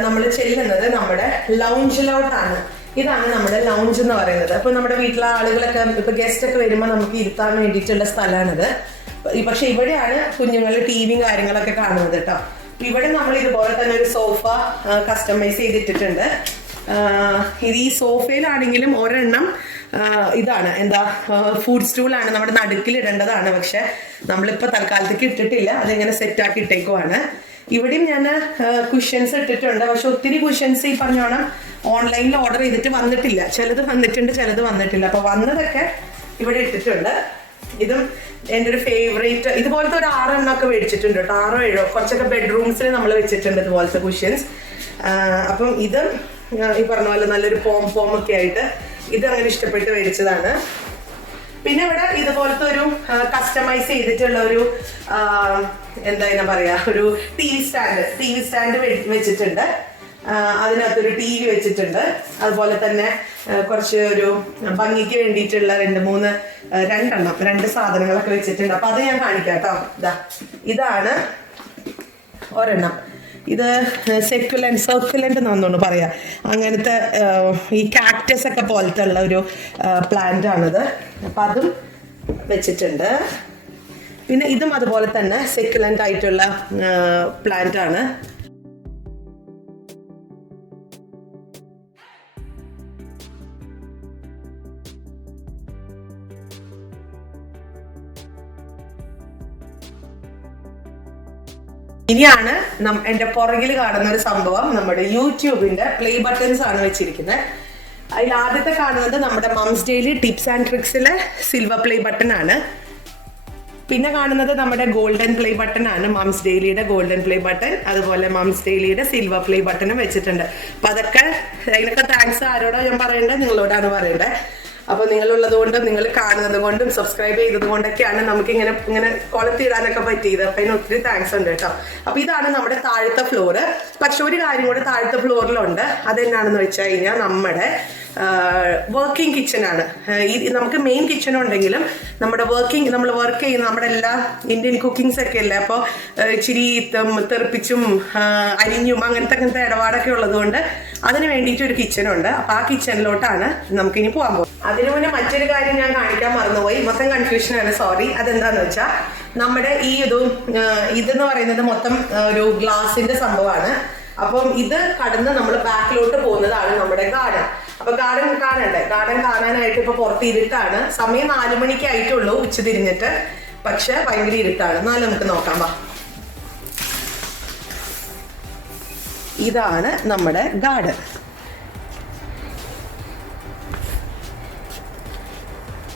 നമ്മൾ ചെല്ലുന്നത് നമ്മുടെ ലൗഞ്ചിലോട്ടാണ്. ഇതാണ് നമ്മുടെ ലൗഞ്ച് എന്ന് പറയുന്നത്. അപ്പൊ നമ്മുടെ വീട്ടിലെ ആളുകളൊക്കെ ഇപ്പൊ ഗസ്റ്റ് ഒക്കെ വരുമ്പോൾ നമുക്ക് ഇരുത്താൻ വേണ്ടിയിട്ടുള്ള സ്ഥലമാണിത്. പക്ഷെ ഇവിടെയാണ് കുഞ്ഞുങ്ങൾ ടിവിയും കാര്യങ്ങളൊക്കെ കാണുന്നത് കേട്ടോ. ഇവിടെ നമ്മൾ ഇതുപോലെ തന്നെ ഒരു സോഫ കസ്റ്റമൈസ് ചെയ്തിട്ടിട്ടുണ്ട്. ഇത് ഈ സോഫയിലാണെങ്കിലും ഒരെണ്ണം ഇതാണ് എന്താ ഫുഡ് സ്റ്റൂളാണ്, നമ്മുടെ നടുക്കിൽ ഇടേണ്ടതാണ്. പക്ഷെ നമ്മളിപ്പോൾ തൽക്കാലത്തേക്ക് ഇട്ടിട്ടില്ല, അതിങ്ങനെ സെറ്റാക്കി ഇട്ടേക്കുവാണ്. ഇവിടെയും ഞാൻ കുഷ്യൻസ് ഇട്ടിട്ടുണ്ട്. പക്ഷെ ഒത്തിരി കുഷ്യൻസ് ഈ പറഞ്ഞോണം ഓൺലൈനിൽ ഓർഡർ ചെയ്തിട്ട് വന്നിട്ടില്ല. ചിലത് വന്നിട്ടുണ്ട്, ചിലത് വന്നിട്ടില്ല. അപ്പൊ വന്നതൊക്കെ ഇവിടെ ഇട്ടിട്ടുണ്ട്. ഇതും എൻ്റെ ഒരു ഫേവറേറ്റ്. ഇതുപോലത്തെ ഒരു 6 എണ്ണമൊക്കെ മേടിച്ചിട്ടുണ്ട് കേട്ടോ, 6 or 7. കുറച്ചൊക്കെ ബെഡ്റൂംസിൽ നമ്മൾ വെച്ചിട്ടുണ്ട് ഇതുപോലത്തെ കുഷ്യൻസ്. അപ്പം ഇത് ഈ പറഞ്ഞ പോലെ നല്ലൊരു പോമൊക്കെ ആയിട്ട് ഇത് അങ്ങനെ ഇഷ്ടപ്പെട്ട് മേടിച്ചതാണ്. പിന്നെ ഇവിടെ ഇതുപോലത്തെ ഒരു കസ്റ്റമൈസ് ചെയ്തിട്ടുള്ള ഒരു എന്താ പറയാ, ഒരു ടി വി സ്റ്റാൻഡ് വെച്ചിട്ടുണ്ട്. അതിനകത്തൊരു TV വെച്ചിട്ടുണ്ട്. അതുപോലെ തന്നെ കുറച്ച് ഒരു ഭംഗിക്ക് വേണ്ടിയിട്ടുള്ള 2 സാധനങ്ങളൊക്കെ വെച്ചിട്ടുണ്ട്. അപ്പൊ അത് ഞാൻ കാണിക്കാം കേട്ടോ. ഇതാണ് ഒരെണ്ണം. ഇത് സർക്കുലന്റ് എന്നാണ് പറയാ. അങ്ങനത്തെ ഈ കാക്ടസ് ഒക്കെ പോലത്തെ ഉള്ള ഒരു പ്ലാന്റ് ആണിത്. അപ്പൊ അതും വെച്ചിട്ടുണ്ട്. പിന്നെ ഇതും അതുപോലെ തന്നെ സെക്കുലന്റ് ആയിട്ടുള്ള പ്ലാന്റ് ആണ്. ഇനിയാണ് എന്റെ പുറകിൽ കാണുന്ന ഒരു സംഭവം. നമ്മുടെ യൂട്യൂബിന്റെ പ്ലേ ബട്ടൺസ് ആണ് വെച്ചിരിക്കുന്നത്. അതിൽ ആദ്യത്തെ കാണുന്നത് നമ്മുടെ മംസ് ഡെയിലി ടിപ്സ് ആൻഡ് ട്രിക്സിലെ സിൽവർ പ്ലേ ബട്ടൺ ആണ്. പിന്നെ കാണുന്നത് നമ്മുടെ ഗോൾഡൻ പ്ലേ ബട്ടൺ ആണ്. മംസ് ഡെയിലിയുടെ ഗോൾഡൻ പ്ലേ ബട്ടൺ, അതുപോലെ മംസ് ഡെയിലിയുടെ സിൽവർ പ്ലേ ബട്ടണും വെച്ചിട്ടുണ്ട്. അപ്പൊ അതിനൊക്കെ താങ്ക്സ് ആരോടോ ഞാൻ പറയണ്ടേ, നിങ്ങളോടാണ് പറയണ്ടേ. അപ്പൊ നിങ്ങളുള്ളത് കൊണ്ടും നിങ്ങൾ കാണുന്നത് കൊണ്ടും സബ്സ്ക്രൈബ് ചെയ്തത് കൊണ്ടൊക്കെയാണ് നമുക്ക് ഇങ്ങനെ കൊളത്തിടാനൊക്കെ പറ്റിയത്. അപ്പൊ അതിന് ഒത്തിരി താങ്ക്സ് ഉണ്ട് കേട്ടോ. അപ്പൊ ഇതാണ് നമ്മുടെ താഴത്തെ ഫ്ലോറ്. പക്ഷെ ഒരു കാര്യം കൂടെ താഴത്തെ ഫ്ലോറിലുണ്ട്. അതെന്നാണെന്ന് വെച്ച് കഴിഞ്ഞാൽ നമ്മുടെ വർക്കിംഗ് കിച്ചൺ ആണ്. നമുക്ക് മെയിൻ കിച്ചൺ ഉണ്ടെങ്കിലും നമ്മൾ വർക്ക് ചെയ്യുന്ന നമ്മുടെ എല്ലാ ഇന്ത്യൻ കുക്കിങ്സ് ഒക്കെ അല്ലേ. അപ്പോൾ ഇച്ചിരി തെറിപ്പിച്ചും അരിഞ്ഞും അങ്ങനത്തെ ഇടപാടൊക്കെ ഉള്ളത് കൊണ്ട് അതിന് വേണ്ടിയിട്ട് ഒരു കിച്ചണുണ്ട്. അപ്പൊ ആ കിച്ചണിലോട്ടാണ് നമുക്കിനി പോകാൻ പോകും. അതിനു മുന്നേ മറ്റൊരു കാര്യം ഞാൻ കാണിക്കാൻ മറന്നുപോയി. മൊത്തം കൺഫ്യൂഷനാണ്, സോറി. അതെന്താന്ന് വെച്ചാൽ നമ്മുടെ ഇതെന്ന് പറയുന്നത് മൊത്തം ഒരു ഗ്ലാസിന്റെ സംഭവമാണ്. അപ്പം ഇത് കടന്ന് നമ്മൾ ബാക്കിലോട്ട് പോകുന്നതാണ് നമ്മുടെ ഗാർഡൻ. അപ്പൊ ഗാർഡൻ കാണണ്ടേ? ഗാർഡൻ കാണാനായിട്ട് ഇപ്പൊ പുറത്ത് ഇരുട്ടാണ്. സമയം 4 മണിക്ക് ആയിട്ടുള്ളൂ, ഉച്ച തിരിഞ്ഞിട്ട്. പക്ഷെ ഭയങ്കര ഇരുട്ടാണ്. എന്നാലും നമുക്ക് നോക്കാം. വാ, ഇതാണ് നമ്മുടെ ഗാർഡൻ.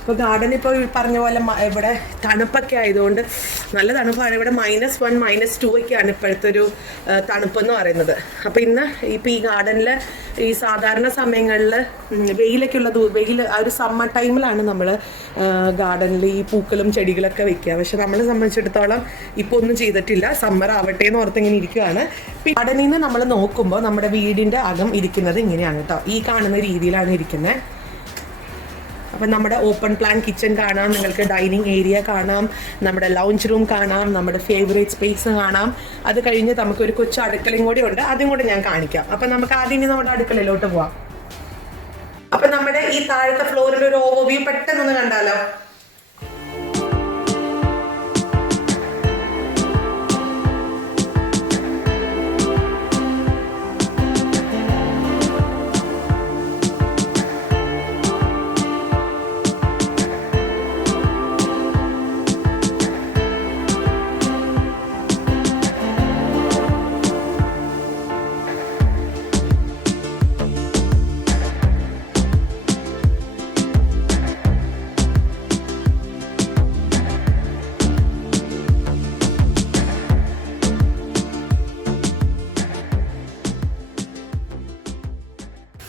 ഇപ്പോൾ ഗാർഡൻ ഇപ്പോൾ പറഞ്ഞ പോലെ ഇവിടെ തണുപ്പൊക്കെ ആയതുകൊണ്ട് നല്ല തണുപ്പാണ്. ഇവിടെ -1 -2 ഒക്കെയാണ് ഇപ്പോഴത്തെ ഒരു തണുപ്പെന്ന് പറയുന്നത്. അപ്പോൾ ഇന്ന് ഇപ്പോൾ ഈ ഗാർഡനിൽ ഈ സാധാരണ സമയങ്ങളിൽ വെയിലൊക്കെ ഉള്ളത് വെയിൽ ആ ഒരു സമ്മർ ടൈമിലാണ് നമ്മൾ ഗാർഡനിൽ ഈ പൂക്കളും ചെടികളൊക്കെ വെക്കുക. പക്ഷെ നമ്മളെ സംബന്ധിച്ചിടത്തോളം ഇപ്പോൾ ഒന്നും ചെയ്തിട്ടില്ല. സമ്മർ ആവട്ടെ എന്ന് ഓർത്ത് ഇങ്ങനെ ഇരിക്കുകയാണ്. ഗാർഡനിൽ നിന്ന് നമ്മൾ നോക്കുമ്പോൾ നമ്മുടെ വീടിൻ്റെ അകം ഇരിക്കുന്നത് ഇങ്ങനെയാണ് കേട്ടോ. ഈ കാണുന്ന രീതിയിലാണ് ഇരിക്കുന്നത്. അപ്പം നമ്മുടെ ഓപ്പൺ പ്ലാൻ കിച്ചൺ കാണാം, നിങ്ങൾക്ക് ഡൈനിങ് ഏരിയ കാണാം, നമ്മുടെ ലൗഞ്ച് റൂം കാണാം, നമ്മുടെ ഫേവറേറ്റ് സ്പേസ് കാണാം. അത് കഴിഞ്ഞ് നമുക്കൊരു കൊച്ചു അടുക്കളയും കൂടി ഉണ്ട്, അതും കൂടി ഞാൻ കാണിക്കാം. അപ്പം നമുക്ക് ആദ്യം ഇനി നമ്മുടെ അടുക്കളയിലോട്ട് പോവാം. അപ്പം നമ്മുടെ ഈ താഴത്തെ ഫ്ലോറിൻ്റെ ഒരു ഓവർവ്യൂ പെട്ടെന്നൊന്ന് കണ്ടാലോ.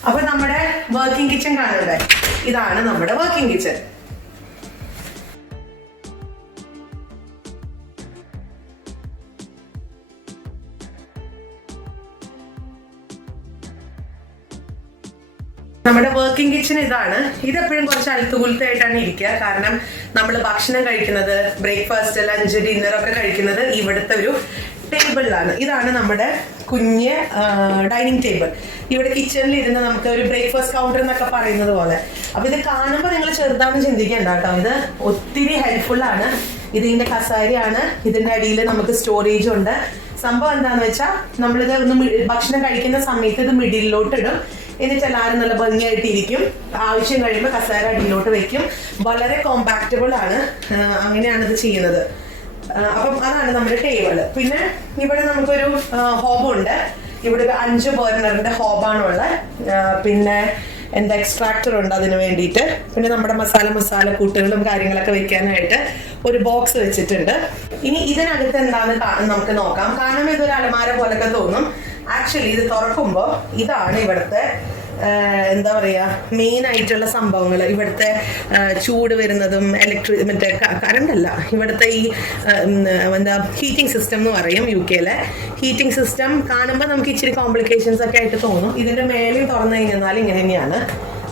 അപ്പൊ നമ്മുടെ വർക്കിംഗ് കിച്ചൺ കാണണ്ടേ, ഇതാണ് നമ്മുടെ വർക്കിംഗ് കിച്ചൺ. നമ്മുടെ വർക്കിംഗ് കിച്ചൺ ഇതാണ്. ഇതെപ്പോഴും കുറച്ച് അൽത്തുകുലത്തായിട്ടാണ് ഇരിക്കുക. കാരണം നമ്മൾ ഭക്ഷണം കഴിക്കുന്നത്, ബ്രേക്ക്ഫാസ്റ്റ്, ലഞ്ച്, ഡിന്നറൊക്കെ കഴിക്കുന്നത് ഇവിടുത്തെ ഒരു ടേബിളിലാണ്. ഇതാണ് നമ്മുടെ കുഞ്ഞ് ഡൈനിങ് ടേബിൾ. ഇവിടെ കിച്ചണിൽ ഇരുന്ന് നമുക്ക് ഒരു ബ്രേക്ക്ഫാസ്റ്റ് കൗണ്ടർ എന്നൊക്കെ പറയുന്നത് പോലെ. അപ്പൊ ഇത് കാണുമ്പോൾ നിങ്ങൾ ചെറുതാണെന്ന് ചിന്തിക്കേണ്ട കേട്ടോ. ഇത് ഒത്തിരി ഹെൽപ്ഫുൾ ആണ്. ഇതിന്റെ കസാരയാണ്, ഇതിന്റെ അടിയിൽ നമുക്ക് സ്റ്റോറേജ് ഉണ്ട്. സംഭവം എന്താന്ന് വെച്ചാൽ നമ്മളിത് ഒന്ന് ഭക്ഷണം കഴിക്കുന്ന സമയത്ത് ഇത് മിഡിലോട്ട് ഇടും, എന്നിട്ട് എല്ലാവരും നല്ല ഭംഗിയായിട്ട് ഇരിക്കും. ആവശ്യം കഴിയുമ്പോൾ കസാര അടിയിലോട്ട് വെക്കും. വളരെ കോമ്പാക്റ്റബിൾ ആണ്. അങ്ങനെയാണ് ഇത് ചെയ്യുന്നത്. അപ്പം അതാണ് നമ്മുടെ ടേബിള്. പിന്നെ ഇവിടെ നമുക്കൊരു ഹോബുണ്ട്. ഇവിടെ ഒരു 5 ബർണറിന്റെ ഹോബാണുള്ളത്. പിന്നെ എന്താ എക്സ്ട്രാക്ടർ ഉണ്ട് അതിന് വേണ്ടിയിട്ട്. പിന്നെ നമ്മുടെ മസാല കൂട്ടുകളും കാര്യങ്ങളൊക്കെ വെക്കാനായിട്ട് ഒരു ബോക്സ് വെച്ചിട്ടുണ്ട്. ഇനി ഇതിനകത്ത് എന്താണെന്ന് നമുക്ക് നോക്കാം. കാരണം ഇതൊരു അലമാര പോലൊക്കെ തോന്നും. ആക്ച്വലി ഇത് തുറക്കുമ്പോൾ ഇതാണ് ഇവിടുത്തെ എന്താ പറയുക മെയിൻ ആയിട്ടുള്ള സംഭവങ്ങൾ. ഇവിടുത്തെ ചൂട് വരുന്നതും മറ്റേ കറണ്ട് അല്ല, ഇവിടുത്തെ ഈ എന്താ ഹീറ്റിംഗ് സിസ്റ്റം എന്ന് പറയും. UK ഹീറ്റിംഗ് സിസ്റ്റം കാണുമ്പോൾ നമുക്ക് ഇച്ചിരി കോംപ്ലിക്കേഷൻസ് ഒക്കെ ആയിട്ട് തോന്നും. ഇതിന്റെ മേലെയും തുറന്നു കഴിഞ്ഞാൽ ഇങ്ങനെ തന്നെയാണ്,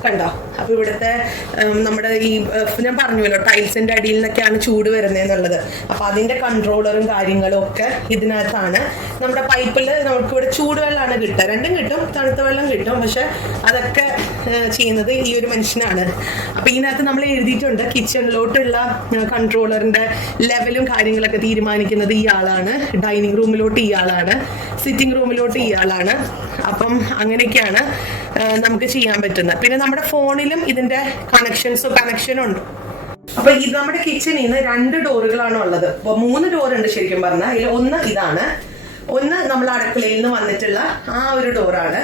കണ്ടോ. അപ്പൊ ഇവിടുത്തെ നമ്മുടെ ഈ ഞാൻ പറഞ്ഞല്ലോ ടൈൽസിന്റെ അടിയിൽ നിന്നൊക്കെയാണ് ചൂട് വരുന്നതെന്നുള്ളത്. അപ്പൊ അതിന്റെ കൺട്രോളറും കാര്യങ്ങളും ഒക്കെ ഇതിനകത്താണ്. നമ്മുടെ പൈപ്പിൽ നമുക്ക് ഇവിടെ ചൂടുവെള്ളമാണ് കിട്ടുക, രണ്ടും കിട്ടും, തണുത്ത വെള്ളം കിട്ടും. പക്ഷെ അതൊക്കെ ചെയ്യുന്നത് ഈ ഒരു മനുഷ്യനാണ്. അപ്പൊ ഇതിനകത്ത് നമ്മൾ എഴുതിയിട്ടുണ്ട് കിച്ചണിലോട്ടുള്ള കൺട്രോളറിന്റെ ലെവലും കാര്യങ്ങളൊക്കെ തീരുമാനിക്കുന്നത് ഇയാളാണ്. ഡൈനിങ് റൂമിലോട്ട് ഇയാളാണ്, സിറ്റിംഗ് റൂമിലോട്ട് ഇയാളാണ്. അപ്പം അങ്ങനെയൊക്കെയാണ് നമുക്ക് ചെയ്യാൻ പറ്റുന്നത്. പിന്നെ നമ്മുടെ ഫോണിലും ഇതിന്റെ കണക്ഷനും ഉണ്ട്. അപ്പൊ ഇത് നമ്മുടെ കിച്ചണിൽ നിന്ന് 2 ഡോറുകളാണ് ഉള്ളത്. 3 ഡോറുണ്ട് ശരിക്കും പറഞ്ഞാൽ. ഇതിൽ ഒന്ന് ഇതാണ്, ഒന്ന് നമ്മൾ അടുക്കളയിൽ നിന്ന് വന്നിട്ടുള്ള ആ ഒരു ഡോറാണ്.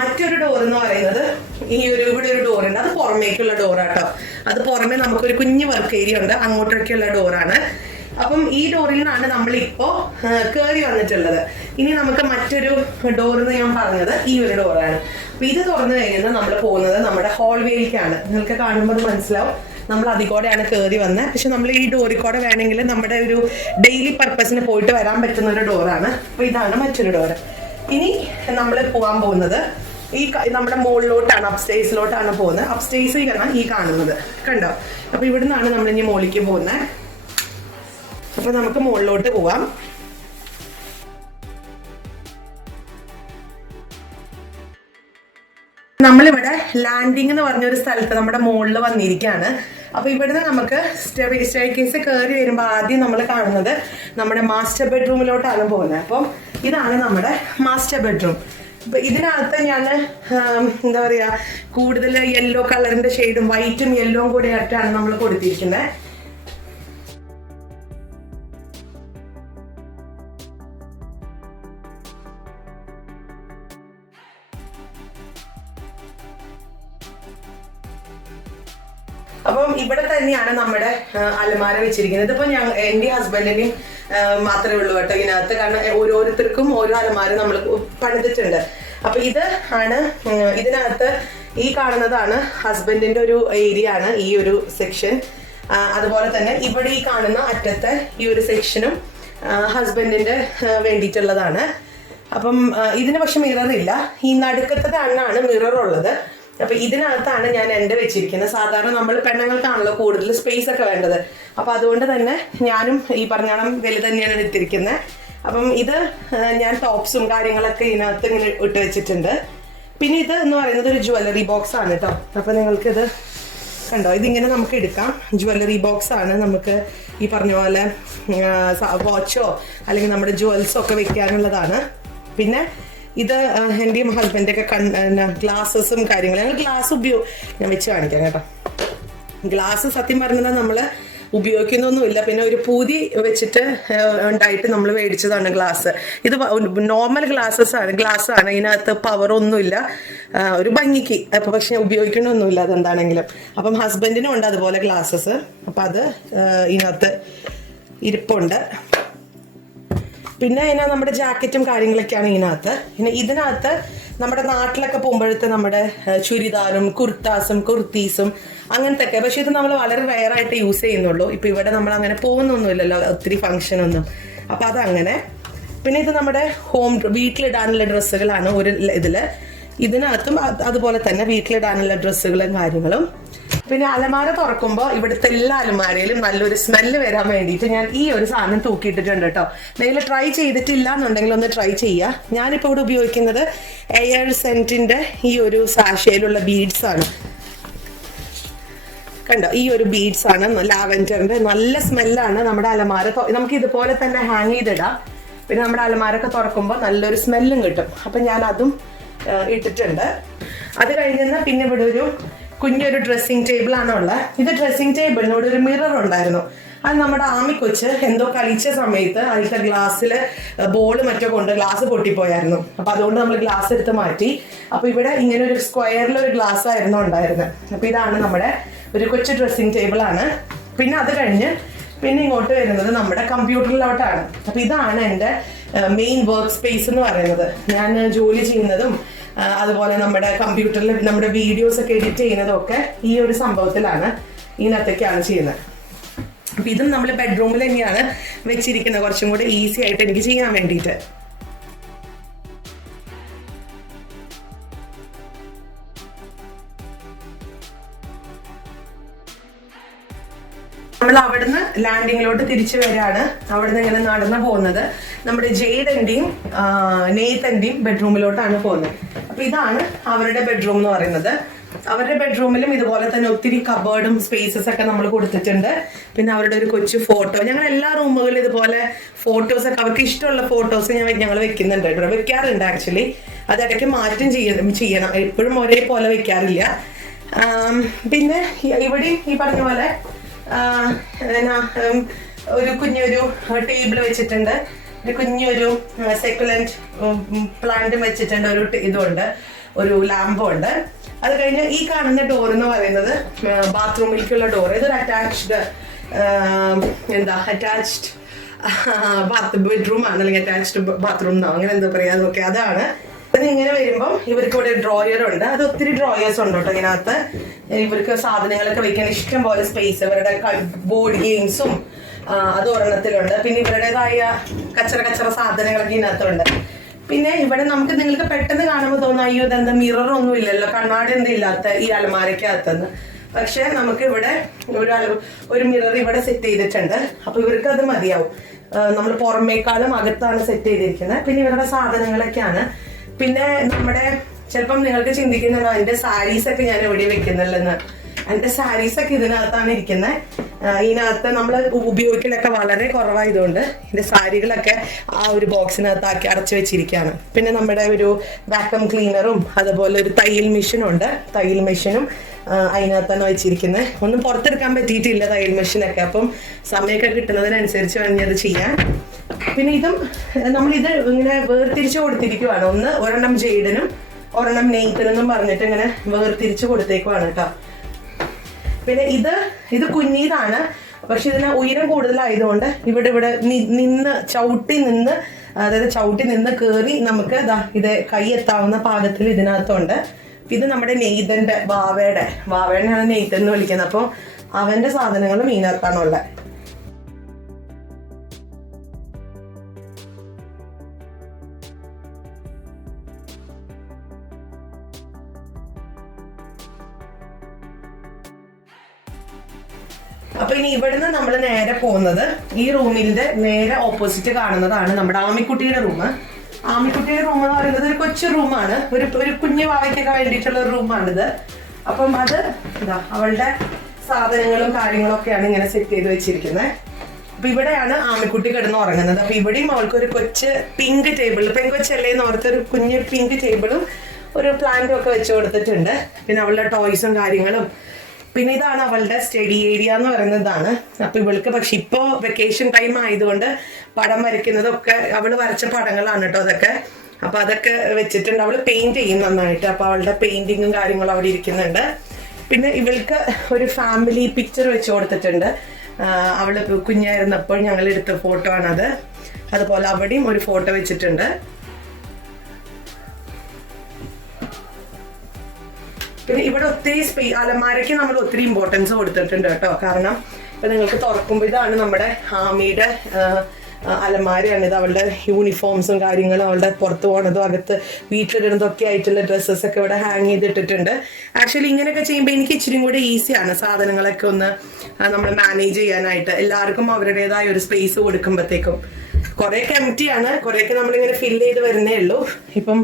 മറ്റൊരു ഡോർ എന്ന് പറയുന്നത് ഇവിടെ ഒരു ഡോറുണ്ട്, അത് പുറമേക്കുള്ള ഡോറാട്ടോ. അത് പുറമെ നമുക്കൊരു കുഞ്ഞു വർക്ക് ഏരിയ ഉണ്ട്, അങ്ങോട്ടേക്കുള്ള ഡോറാണ്. അപ്പം ഈ ഡോറിൽ നിന്നാണ് നമ്മളിപ്പോ കയറി വന്നിട്ടുള്ളത്. ഇനി നമുക്ക് മറ്റൊരു ഡോർ എന്ന് ഞാൻ പറഞ്ഞത് ഈ ഒരു ഡോറാണ്. അപ്പൊ ഇത് തുറന്നു കഴിഞ്ഞാൽ നമ്മൾ പോകുന്നത് നമ്മുടെ ഹോൾവേയിലേക്കാണ്. നിങ്ങൾക്ക് കാണുമ്പോൾ മനസ്സിലാവും നമ്മൾ അതികൂടെയാണ് കയറി വന്നത്. പക്ഷെ നമ്മൾ ഈ ഡോറിൽ കൂടെ വേണമെങ്കിൽ നമ്മുടെ ഒരു ഡെയിലി പർപ്പസിന് പോയിട്ട് വരാൻ പറ്റുന്ന ഒരു ഡോറാണ്. അപ്പൊ ഇതാണ് മറ്റൊരു ഡോറ്. ഇനി നമ്മൾ പോകാൻ പോകുന്നത് ഈ നമ്മുടെ മുകളിലോട്ടാണ്, അപ്സ്റ്റേഴ്സിലോട്ടാണ് പോകുന്നത്. അപ്സ്റ്റേഴ്സിലാണ് ഈ കാണുന്നത്, കണ്ടോ. അപ്പൊ ഇവിടുന്നാണ് നമ്മൾ ഇനി മുകളിലേക്ക് പോകുന്നത്. അപ്പൊ നമുക്ക് മുകളിലോട്ട് പോവാം. നമ്മളിവിടെ ലാൻഡിങ് എന്ന് പറഞ്ഞൊരു സ്ഥലത്ത് നമ്മുടെ മുകളിൽ വന്നിരിക്കുകയാണ്. അപ്പൊ ഇവിടുന്ന് നമുക്ക് സ്റ്റെയർകേസ് കയറി വരുമ്പോൾ ആദ്യം നമ്മൾ കാണുന്നത് നമ്മുടെ മാസ്റ്റർ ബെഡ്റൂമിലോട്ടാണ് പോകുന്നത്. അപ്പം ഇതാണ് നമ്മുടെ മാസ്റ്റർ ബെഡ്റൂം. അപ്പൊ ഇതിനകത്ത് ഞാൻ എന്താ പറയാ കൂടുതൽ യെല്ലോ കളറിന്റെ ഷെയ്ഡും വൈറ്റും യെല്ലോയും കൂടെ ആയിട്ടാണ് നമ്മൾ കൊടുത്തിരിക്കുന്നത്. അപ്പൊ അപ്പം ഇവിടെ തന്നെയാണ് നമ്മുടെ അലമാര വെച്ചിരിക്കുന്നത്. ഇതിപ്പോ എന്റെ ഹസ്ബൻഡിനെയും മാത്രമേ ഉള്ളൂ കേട്ടോ ഇതിനകത്ത്, കാരണം ഓരോരുത്തർക്കും ഓരോ അലമാര നമ്മൾ പണിതിട്ടുണ്ട്. അപ്പൊ ഇത് ആണ് ഇതിനകത്ത് ഈ കാണുന്നതാണ് ഹസ്ബൻഡിന്റെ ഒരു ഏരിയ ആണ് ഈ ഒരു സെക്ഷൻ. അതുപോലെ തന്നെ ഇവിടെ ഈ കാണുന്ന അറ്റത്തെ ഈ ഒരു സെക്ഷനും ഹസ്ബൻഡിന്റെ വേണ്ടിയിട്ടുള്ളതാണ്. അപ്പം ഇതിന് പക്ഷെ മിറർ ഇല്ല, ഈ നടുക്കത്തെ തന്നെയാണ് മിറർ ഉള്ളത്. അപ്പൊ ഇതിനകത്താണ് ഞാൻ എൻ്റെ വെച്ചിരിക്കുന്നത്. സാധാരണ നമ്മൾ പെണ്ണുങ്ങൾക്കാണല്ലോ കൂടുതൽ സ്പേസ് ഒക്കെ വേണ്ടത്, അപ്പൊ അതുകൊണ്ട് തന്നെ ഞാനും ഈ പറഞ്ഞോണം വലുത് തന്നെയാണ് എടുത്തിരിക്കുന്നത്. അപ്പം ഇത് ഞാൻ ടോപ്സും കാര്യങ്ങളൊക്കെ ഇതിനകത്ത് ഇങ്ങനെ ഇട്ട് വെച്ചിട്ടുണ്ട്. പിന്നെ ഇത് എന്ന് പറയുന്നത് ഒരു ജ്വല്ലറി ബോക്സ് ആണ് കേട്ടോ. അപ്പൊ നിങ്ങൾക്കിത് കണ്ടോ, ഇതിങ്ങനെ നമുക്ക് എടുക്കാം. ജ്വല്ലറി ബോക്സ് ആണ്, നമുക്ക് ഈ പറഞ്ഞ പോലെ വാച്ചോ അല്ലെങ്കിൽ നമ്മുടെ ജ്വൽസോ ഒക്കെ വെക്കാനുള്ളതാണ്. പിന്നെ ഇത് എൻ്റെയും ഹസ്ബൻഡിൻ്റെ ഒക്കെ ഗ്ലാസസും കാര്യങ്ങളും. ഞങ്ങൾ ഗ്ലാസ് ഞാൻ വെച്ച് കാണിക്കാം കേട്ടോ. ഗ്ലാസ് സത്യം പറഞ്ഞാൽ നമ്മൾ ഉപയോഗിക്കുന്നൊന്നുമില്ല, പിന്നെ ഒരു പൂതി വെച്ചിട്ട് ഉണ്ടായിട്ട് നമ്മൾ മേടിച്ചതാണ് ഗ്ലാസ്. ഇത് നോർമൽ ഗ്ലാസ് ആണ്, ഇതിനകത്ത് പവറൊന്നുമില്ല, ഒരു ഭംഗിക്ക്. അപ്പം പക്ഷെ ഉപയോഗിക്കണമൊന്നുമില്ല അതെന്താണെങ്കിലും. അപ്പം ഹസ്ബൻഡിനും ഉണ്ട് അതുപോലെ ഗ്ലാസ്സസ്. അപ്പം അത് ഇതിനകത്ത് ഇരിപ്പുണ്ട്. പിന്നെ അതിനാ നമ്മുടെ ജാക്കറ്റും കാര്യങ്ങളൊക്കെയാണ് ഇതിനകത്ത്. പിന്നെ ഇതിനകത്ത് നമ്മുടെ നാട്ടിലൊക്കെ പോകുമ്പോഴത്തെ നമ്മുടെ ചുരിദാറും കുർത്താസും കുർത്തീസും അങ്ങനത്തെ ഒക്കെ. പക്ഷെ ഇത് നമ്മൾ വളരെ റെയറായിട്ട് യൂസ് ചെയ്യുന്നുള്ളൂ. ഇപ്പം ഇവിടെ നമ്മൾ അങ്ങനെ പോകുന്നൊന്നുമില്ലല്ലോ ഒത്തിരി ഫംഗ്ഷനൊന്നും. അപ്പം അതങ്ങനെ. പിന്നെ ഇത് നമ്മുടെ വീട്ടിലിടാനുള്ള ഡ്രസ്സുകളാണ് ഒരു ഇതിനകത്തും അതുപോലെ തന്നെ വീട്ടിലിടാനുള്ള ഡ്രസ്സുകളും കാര്യങ്ങളും. പിന്നെ അലമാര തുറക്കുമ്പോൾ ഇവിടുത്തെ എല്ലാ അലമാരയിലും നല്ലൊരു സ്മെല്ല് വരാൻ വേണ്ടിയിട്ട് ഞാൻ ഈ ഒരു സാധനം തൂക്കിയിട്ടിട്ടുണ്ട് കേട്ടോ. നിങ്ങൾ ട്രൈ ചെയ്തിട്ടില്ല എന്നുണ്ടെങ്കിൽ ഒന്ന് ട്രൈ ചെയ്യുക. ഞാനിപ്പോൾ ഇവിടെ ഉപയോഗിക്കുന്നത് എയർ സെന്റിന്റെ ഈ ഒരു സാഷയിലുള്ള ബീഡ്സ് ആണ്. കണ്ടോ, ഈ ഒരു ബീഡ്സ് ആണ്, ലാവൻഡറിന്റെ നല്ല സ്മെല്ലാണ്. നമ്മുടെ അലമാര നമുക്ക് ഇതുപോലെ തന്നെ ഹാങ് ചെയ്തിടാം. പിന്നെ നമ്മുടെ അലമാരൊക്കെ തുറക്കുമ്പോൾ നല്ലൊരു സ്മെല്ലും കിട്ടും. അപ്പം ഞാൻ അതും ഇട്ടിട്ടുണ്ട്. അത് കഴിഞ്ഞാൽ പിന്നെ ഇവിടെ ഒരു കുഞ്ഞൊരു ഡ്രസ്സിങ് ടേബിൾ ആണുള്ളത്. ഇത് ഡ്രസ്സിങ് ടേബിളിനോട് ഒരു മിറർ ഉണ്ടായിരുന്നു. അത് നമ്മുടെ ആമിക്കൊച്ച് എന്തോ കളിച്ച സമയത്ത് അതിലത്തെ ഗ്ലാസ്സിൽ ബോൾ മറ്റോ കൊണ്ട് ഗ്ലാസ് പൊട്ടിപ്പോയായിരുന്നു. അപ്പൊ അതുകൊണ്ട് നമ്മൾ ഗ്ലാസ് എടുത്ത് മാറ്റി. അപ്പൊ ഇവിടെ ഇങ്ങനെ ഒരു സ്ക്വയറിലൊരു ഗ്ലാസ് ആയിരുന്നു ഉണ്ടായിരുന്നത്. അപ്പൊ ഇതാണ് നമ്മുടെ ഒരു കൊച്ചു ഡ്രസ്സിങ് ടേബിൾ ആണ്. പിന്നെ അത് കഴിഞ്ഞ് പിന്നെ ഇങ്ങോട്ട് വരുന്നത് നമ്മുടെ കമ്പ്യൂട്ടറിലോട്ടാണ്. അപ്പൊ ഇതാണ് എൻ്റെ മെയിൻ വർക്ക് സ്പേസ് എന്ന് പറയുന്നത്. ഞാൻ ജോലി ചെയ്യുന്നതും അതുപോലെ നമ്മുടെ കമ്പ്യൂട്ടറിൽ നമ്മുടെ വീഡിയോസ് ഒക്കെ എഡിറ്റ് ചെയ്യുന്നതും ഒക്കെ ഈ ഒരു സംഭവത്തിലാണ്, ഇതിനകത്തൊക്കെയാണ് ചെയ്യുന്നത്. അപ്പം ഇതും നമ്മൾ ബെഡ്റൂമിൽ തന്നെയാണ് വെച്ചിരിക്കുന്നത്, കുറച്ചും കൂടെ ഈസി ആയിട്ട് എനിക്ക് ചെയ്യാൻ വേണ്ടിയിട്ട്. നമ്മൾ അവിടുന്ന് ലാൻഡിങ്ങിലോട്ട് തിരിച്ചു വരികയാണ്. അവിടുന്ന് ഇങ്ങനെ നടന്നു പോകുന്നത് നമ്മുടെ ജെയ്ഡന്റെയും നെയ്തന്റെയും ബെഡ്റൂമിലോട്ടാണ് പോകുന്നത്. അപ്പൊ ഇതാണ് അവരുടെ ബെഡ്റൂം എന്ന് പറയുന്നത്. അവരുടെ ബെഡ്റൂമിലും ഇതുപോലെ തന്നെ ഒത്തിരി കബേർഡും സ്പേസസ് ഒക്കെ നമ്മൾ കൊടുത്തിട്ടുണ്ട്. പിന്നെ അവരുടെ ഒരു കൊച്ചു ഫോട്ടോ, ഞങ്ങൾ എല്ലാ റൂമുകളിലും ഇതുപോലെ ഫോട്ടോസ് ഒക്കെ അവർക്ക് ഇഷ്ടമുള്ള ഫോട്ടോസ് ഞങ്ങൾ വെക്കുന്നുണ്ട് കേട്ടോ, വെക്കാറുണ്ട് ആക്ച്വലി. അത് ഇടയ്ക്ക് മാറ്റം ചെയ്യണം, എപ്പോഴും ഒരേപോലെ വെക്കാറില്ല. പിന്നെ ഇവിടെയും ഈ പറഞ്ഞ പോലെ ഒരു കുഞ്ഞൊരു ടേബിൾ വെച്ചിട്ടുണ്ട്. ഒരു കുഞ്ഞൊരു സെക്കുലന്റ് പ്ലാന്റും വെച്ചിട്ടുണ്ട്. ഒരു ഇതുണ്ട്, ഒരു ലാമ്പും ഉണ്ട്. അത് കഴിഞ്ഞ് ഈ കാണുന്ന ഡോർ എന്ന് പറയുന്നത് ബാത്റൂമിലേക്കുള്ള ഡോർ. ഇതൊരു അറ്റാച്ച്ഡ് ബെഡ്റൂം ആണ്, അല്ലെങ്കിൽ അറ്റാച്ച്ഡ് ബാത്റൂം എന്നോ അങ്ങനെ എന്താ പറയാ, അതൊക്കെ അതാണ്. ഇങ്ങനെ വരുമ്പോൾ ഇവർക്ക് ഇവിടെ ഡ്രോയർ ഉണ്ട്. അത് ഒത്തിരി ഡ്രോയേഴ്സ് ഉണ്ട് കേട്ടോ ഇതിനകത്ത്. ഇവർക്ക് സാധനങ്ങളൊക്കെ വെക്കാൻ ഇഷ്ടം പോലെ സ്പേസ്. ഇവരുടെ ബോർഡ് ഗെയിംസും അത് ഒരെണ്ണത്തിലുണ്ട്. പിന്നെ ഇവരുടേതായ കച്ചറ സാധനങ്ങളൊക്കെ ഇതിനകത്തുണ്ട്. പിന്നെ ഇവിടെ നിങ്ങൾക്ക് പെട്ടെന്ന് കാണുമ്പോൾ തോന്നുന്നു അയ്യോ ഇതെന്താ മിറർ ഒന്നും ഇല്ലല്ലോ, കണ്ണാടി എന്താ ഇല്ലാത്ത ഈ അലമാരക്കകത്തെന്ന്. പക്ഷെ നമുക്ക് ഇവിടെ ഒരു മിറർ ഇവിടെ സെറ്റ് ചെയ്തിട്ടുണ്ട്. അപ്പൊ ഇവർക്ക് അത് മതിയാവും. നമ്മൾ പുറമേക്കാളും അകത്താണ് സെറ്റ് ചെയ്തിരിക്കുന്നത്. പിന്നെ ഇവരുടെ സാധനങ്ങളൊക്കെയാണ്. പിന്നെ നമ്മുടെ ചിലപ്പം നിങ്ങൾക്ക് ചിന്തിക്കുന്നുണ്ടോ എൻ്റെ സാരീസ് ഒക്കെ ഞാൻ എവിടെ വെക്കുന്നില്ലെന്ന്. എൻ്റെ സാരീസ് ഒക്കെ ഇതിനകത്താണ് ഇരിക്കുന്നത്. ഇതിനകത്ത് നമ്മൾ ഉപയോഗിക്കലൊക്കെ വളരെ കുറവായതുകൊണ്ട് എൻ്റെ സാരികളൊക്കെ ആ ഒരു ബോക്സിനകത്താക്കി അടച്ചു വെച്ചിരിക്കുകയാണ്. പിന്നെ നമ്മുടെ ഒരു വാക്വം ക്ലീനറും അതുപോലെ ഒരു തയ്യൽ മെഷീനുണ്ട്. തയ്യൽ മെഷീനും അതിനകത്താണ് വെച്ചിരിക്കുന്നത്. ഒന്നും പുറത്തെടുക്കാൻ പറ്റിയിട്ടില്ല തയ്യൽ മെഷീനൊക്കെ. അപ്പം സമയമൊക്കെ കിട്ടുന്നതിനനുസരിച്ച് വേണ്ടത് ചെയ്യാൻ. പിന്നെ ഇതും നമ്മളിത് ഇങ്ങനെ വേർതിരിച്ചു കൊടുത്തിരിക്കുവാണ്. ഒരെണ്ണം ജെയ്ഡനും ഒരെണ്ണം നെയ്തനും പറഞ്ഞിട്ട് ഇങ്ങനെ വേർതിരിച്ചു കൊടുത്തേക്കുവാണ് കേട്ടോ. പിന്നെ ഇത് കുഞ്ഞീതാണ്, പക്ഷെ ഇതിന് ഉയരം കൂടുതലായതുകൊണ്ട് ഇവിടെ ചവിട്ടി നിന്ന് കയറി നമുക്ക് ഇത് കൈ എത്താവുന്ന പാകത്തിൽ ഇതിനകത്തുണ്ട്. ഇത് നമ്മുടെ നെയ്തന്റെ വാവേടെയാണ് നെയ്തൻ എന്ന് വിളിക്കുന്നത്. അപ്പോൾ അവന്റെ സാധനങ്ങളും ഇതിനകത്താണുള്ളത്. അപ്പൊ ഇനി ഇവിടുന്ന് നമ്മൾ നേരെ പോകുന്നത് ഈ റൂമിന്റെ നേരെ ഓപ്പോസിറ്റ് കാണുന്നതാണ് നമ്മുടെ ആമിക്കുട്ടിയുടെ റൂം. ആമിക്കുട്ടിയുടെ റൂം എന്ന് പറയുന്നത് ഒരു കൊച്ചു റൂമാണ്, ഒരു കുഞ്ഞു വാവയ്ക്കൊക്കെ വേണ്ടിയിട്ടുള്ള ഒരു റൂമാണിത്. അപ്പം അത് അവളുടെ സാധനങ്ങളും കാര്യങ്ങളൊക്കെയാണ് ഇങ്ങനെ സെറ്റ് ചെയ്ത് വെച്ചിരിക്കുന്നത്. അപ്പൊ ഇവിടെയാണ് ആമിക്കുട്ടി കിടന്ന് ഉറങ്ങുന്നത്. അപ്പൊ ഇവിടെയും അവൾക്ക് ഒരു കൊച്ച് പിങ്ക് ടേബിൾ, പെങ്കൊച്ചല്ലേന്ന് ഓർത്ത് ഒരു കുഞ്ഞ് പിങ്ക് ടേബിളും ഒരു പ്ലാന്റും ഒക്കെ വെച്ച് കൊടുത്തിട്ടുണ്ട്. പിന്നെ അവളുടെ ടോയ്സും കാര്യങ്ങളും. പിന്നെ ഇതാണ് അവളുടെ സ്റ്റഡി ഏരിയ എന്ന് പറയുന്നതാണ്. അപ്പൊ ഇവൾക്ക് പക്ഷെ ഇപ്പോ വെക്കേഷൻ ടൈം ആയതുകൊണ്ട് പടം വരയ്ക്കുന്നതൊക്കെ അവള് വരച്ച പടങ്ങളാണ് കേട്ടോ അതൊക്കെ. അപ്പൊ അതൊക്കെ വെച്ചിട്ടുണ്ട്. അവള് പെയിന്റ് ചെയ്യും നന്നായിട്ട്. അപ്പൊ അവളുടെ പെയിന്റിങ്ങും കാര്യങ്ങളും അവിടെ ഇരിക്കുന്നുണ്ട്. പിന്നെ ഇവൾക്ക് ഒരു ഫാമിലി പിക്ചർ വെച്ച് കൊടുത്തിട്ടുണ്ട്. അവള് കുഞ്ഞായിരുന്നപ്പോൾ ഞങ്ങൾ എടുത്ത ഫോട്ടോ ആണത്. അതുപോലെ അവിടെയും ഒരു ഫോട്ടോ വെച്ചിട്ടുണ്ട്. പിന്നെ ഇവിടെ ഒത്തിരി അലമാരയ്ക്ക് നമ്മൾ ഒത്തിരി ഇമ്പോർട്ടൻസ് കൊടുത്തിട്ടുണ്ട് കേട്ടോ. കാരണം ഇപ്പൊ നിങ്ങൾക്ക് തുറക്കുമ്പോൾ ഇതാണ് നമ്മുടെ ഹാമിയുടെ അലമാരയാണ്. ഇത് അവളുടെ യൂണിഫോംസും കാര്യങ്ങളും അവളുടെ പുറത്ത് പോകണതും അകത്ത് വീട്ടിലിടുന്നതും ഒക്കെ ആയിട്ടുള്ള ഡ്രസ്സസ് ഒക്കെ ഇവിടെ ഹാങ് ചെയ്തിട്ടിട്ടുണ്ട്. ആക്ച്വലി ഇങ്ങനെയൊക്കെ ചെയ്യുമ്പോൾ എനിക്ക് ഇച്ചിരി കൂടെ ഈസിയാണ് സാധനങ്ങളൊക്കെ ഒന്ന് നമ്മൾ മാനേജ് ചെയ്യാനായിട്ട്. എല്ലാവർക്കും അവരുടേതായ ഒരു സ്പേസ് കൊടുക്കുമ്പോഴത്തേക്കും കുറേയൊക്കെ എംപ്റ്റിയാണ്, കുറേയൊക്കെ നമ്മളിങ്ങനെ ഫില്ല് ചെയ്ത് വരുന്നേ ഉള്ളൂ. ഇപ്പം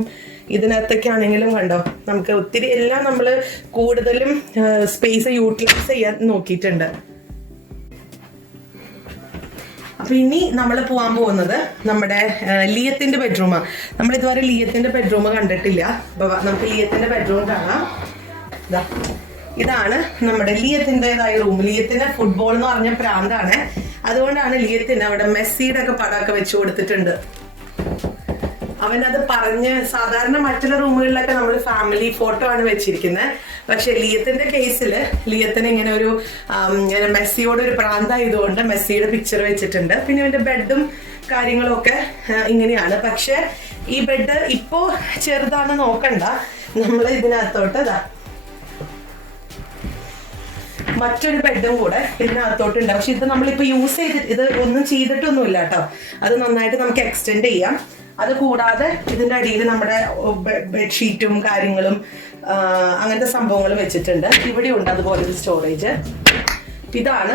ഇതിനകത്തൊക്കെ ആണെങ്കിലും കണ്ടോ നമുക്ക് ഒത്തിരി എല്ലാം നമ്മൾ കൂടുതലും സ്പേസ് യൂട്ടിലൈസ് ചെയ്യാൻ നോക്കിയിട്ടുണ്ട്. അപ്പൊ ഇനി നമ്മൾ പോകാൻ പോകുന്നത് നമ്മുടെ ലിയത്തിന്റെ ബെഡ്റൂമാണ്. നമ്മൾ ഇതുവരെ ലിയത്തിന്റെ ബെഡ്റൂം കണ്ടിട്ടില്ല. അപ്പൊ നമുക്ക് ലിയത്തിന്റെ ബെഡ്റൂം കാണാം. ഇതാണ് നമ്മുടെ ലിയത്തിൻ്റെതായ റൂം. ലിയത്തിന് ഫുട്ബോൾ എന്ന് പറഞ്ഞ പ്രാന്താണ്. അതുകൊണ്ടാണ് ലിയത്തിന് അവിടെ മെസ്സിയുടെ ഒക്കെ പടമൊക്കെ വെച്ച് കൊടുത്തിട്ടുണ്ട്. അവനത് പറഞ്ഞ് സാധാരണ മറ്റുള്ള റൂമുകളിലൊക്കെ നമ്മൾ ഫാമിലി ഫോട്ടോ ആണ് വെച്ചിരിക്കുന്നത്. പക്ഷെ ലിയത്തിന്റെ കേസിൽ ലിയത്തിന് ഇങ്ങനെ ഒരു മെസ്സിയോട് ഒരു പ്രാന്തായതുകൊണ്ട് മെസ്സിയുടെ പിക്ചർ വെച്ചിട്ടുണ്ട്. പിന്നെ ഇവന്റെ ബെഡും കാര്യങ്ങളും ഒക്കെ ഇങ്ങനെയാണ്. പക്ഷെ ഈ ബെഡ് ഇപ്പോ ചെറുതാണ് നോക്കണ്ട, നമ്മൾ ഇതിനകത്തോട്ട് മറ്റൊരു ബെഡും കൂടെ ഇതിനകത്തോട്ടുണ്ട്. പക്ഷെ ഇത് നമ്മളിപ്പോ യൂസ് ചെയ്തിട്ട് ഇത് ഒന്നും ചെയ്തിട്ടൊന്നുമില്ല കേട്ടോ. അത് നന്നായിട്ട് നമുക്ക് എക്സ്റ്റെൻഡ് ചെയ്യാം. അത് കൂടാതെ ഇതിന്റെ അടിയിൽ നമ്മുടെ ബെഡ്ഷീറ്റും കാര്യങ്ങളും അങ്ങനത്തെ സംഭവങ്ങൾ വെച്ചിട്ടുണ്ട്. ഇവിടെ ഉണ്ട് അതുപോലെ ഒരു സ്റ്റോറേജ്. ഇതാണ്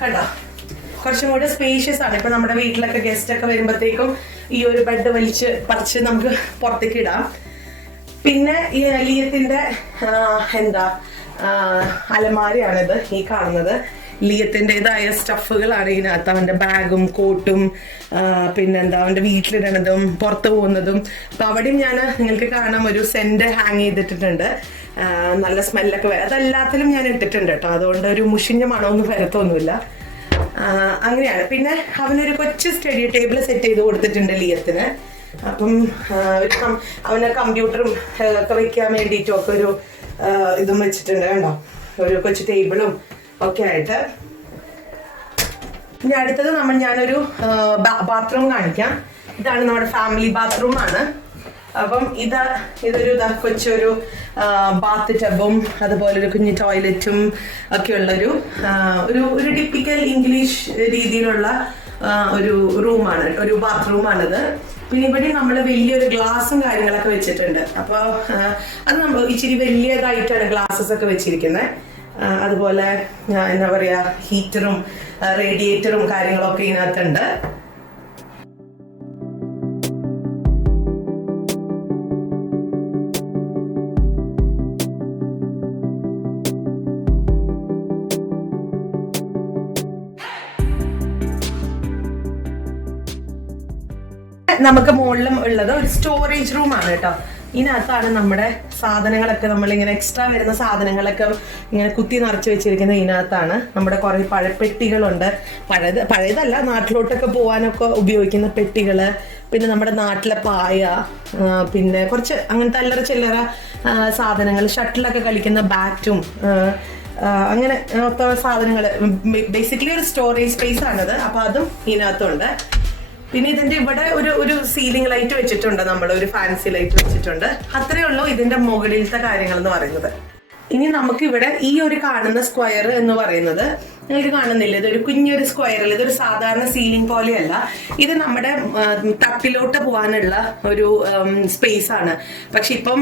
കണ്ടോ, കുറച്ചും കൂടെ സ്പേഷ്യസ് ആണ്. ഇപ്പൊ നമ്മുടെ വീട്ടിലൊക്കെ ഗസ്റ്റ് ഒക്കെ വരുമ്പോഴത്തേക്കും ഈ ഒരു ബെഡ് പറിച്ച് നമുക്ക് പുറത്തേക്ക് ഇടാം. പിന്നെ ഈ ലിയത്തിന്റെ അലമാരയാണിത് ഈ കാണുന്നത്. ലിയത്തിൻ്റെതായ സ്റ്റഫുകളാണ് ഇതിനകത്ത്. അവൻ്റെ ബാഗും കോട്ടും പിന്നെന്താ അവൻ്റെ വീട്ടിലിടണതും പുറത്ത് പോകുന്നതും. അപ്പം അവിടെയും ഞാൻ നിങ്ങൾക്ക് കാണാം ഒരു സെന്റ് ഹാങ് ചെയ്തിട്ടുണ്ട്. നല്ല സ്മെല്ലൊക്കെ വരും. അതെല്ലാത്തിലും ഞാൻ ഇട്ടിട്ടുണ്ട് കേട്ടോ. അതുകൊണ്ട് ഒരു മുഷിഞ്ഞ മണമൊന്നും വരത്തൊന്നുമില്ല. അങ്ങനെയാണ്. പിന്നെ അവനൊരു കൊച്ചു സ്റ്റഡി ടേബിൾ സെറ്റ് ചെയ്ത് കൊടുത്തിട്ടുണ്ട് ലിയത്തിന്. അപ്പം അവന് കമ്പ്യൂട്ടറും ഒക്കെ വെക്കാൻ വേണ്ടിയിട്ടും ഒക്കെ ഒരു ഇതും വെച്ചിട്ടുണ്ട് കണ്ടോ, ഒരു കൊച്ചു ടേബിളും ഒക്കെ ആയിട്ട്. ഇനി അടുത്തത് ഞാനൊരു ബാത്റൂം കാണിക്കാം. ഇതാണ് നമ്മുടെ ഫാമിലി ബാത്റൂമാണ്. അപ്പം ഇതൊരു കൊച്ചൊരു ബാത്ത് ടബും അതുപോലെ ഒരു കുഞ്ഞു ടോയ്ലറ്റും ഒക്കെ ഉള്ളൊരു ഒരു ടിപ്പിക്കൽ ഇംഗ്ലീഷ് രീതിയിലുള്ള ഒരു റൂമാണ്, ഒരു ബാത്റൂമാണിത്. പിന്നെ ഇവിടെ നമ്മൾ വലിയൊരു ഗ്ലാസും കാര്യങ്ങളൊക്കെ വെച്ചിട്ടുണ്ട്. അപ്പോൾ അത് നമ്മൾ ഇച്ചിരി വലിയതായിട്ടാണ് ഗ്ലാസസ് ഒക്കെ വെച്ചിരിക്കുന്നത്. അതുപോലെ എന്താ പറയാ, ഹീറ്ററും റേഡിയേറ്ററും കാര്യങ്ങളൊക്കെ ഇതിനകത്തുണ്ട്. നമുക്ക് മുകളിലും ഉള്ളത് ഒരു സ്റ്റോറേജ് റൂം ആണ് കേട്ടോ. ഇതിനകത്താണ് നമ്മുടെ സാധനങ്ങളൊക്കെ, നമ്മളിങ്ങനെ എക്സ്ട്രാ വരുന്ന സാധനങ്ങളൊക്കെ ഇങ്ങനെ കുത്തി നിറച്ച് വെച്ചിരിക്കുന്നത് ഇതിനകത്താണ്. നമ്മുടെ കുറേ പഴപ്പെട്ടികളുണ്ട്. പഴയതല്ല, നാട്ടിലോട്ടൊക്കെ പോകാനൊക്കെ ഉപയോഗിക്കുന്ന പെട്ടികൾ, പിന്നെ നമ്മുടെ നാട്ടിലെ പായ, പിന്നെ കുറച്ച് അങ്ങനത്തെ അല്ലറ ചില്ലറ സാധനങ്ങൾ, ഷട്ടിലൊക്കെ കളിക്കുന്ന ബാറ്റും, അങ്ങനെ സാധനങ്ങൾ. ബേസിക്കലി ഒരു സ്റ്റോറേജ് സ്പേസ് ആണത്. അപ്പൊ അതും ഇതിനകത്തുണ്ട്. പിന്നെ ഇതിന്റെ ഇവിടെ ഒരു സീലിംഗ് ലൈറ്റ് വെച്ചിട്ടുണ്ട്, നമ്മൾ ഒരു ഫാൻസി ലൈറ്റ് വെച്ചിട്ടുണ്ട്. അത്രയേ ഉള്ളൂ ഇതിന്റെ മുകളിലത്തെ കാര്യങ്ങൾ എന്ന് പറയുന്നത്. ഇനി നമുക്ക് ഇവിടെ ഈ ഒരു കാണുന്ന സ്ക്വയർ എന്ന് പറയുന്നത് നിങ്ങൾക്ക് കാണുന്നില്ല, ഇതൊരു കുഞ്ഞൊരു സ്ക്വയറിൽ, ഇതൊരു സാധാരണ സീലിംഗ് പോലെയല്ല. ഇത് നമ്മുടെ തട്ടിലോട്ട് പോകാനുള്ള ഒരു സ്പേസ് ആണ്. പക്ഷെ ഇപ്പം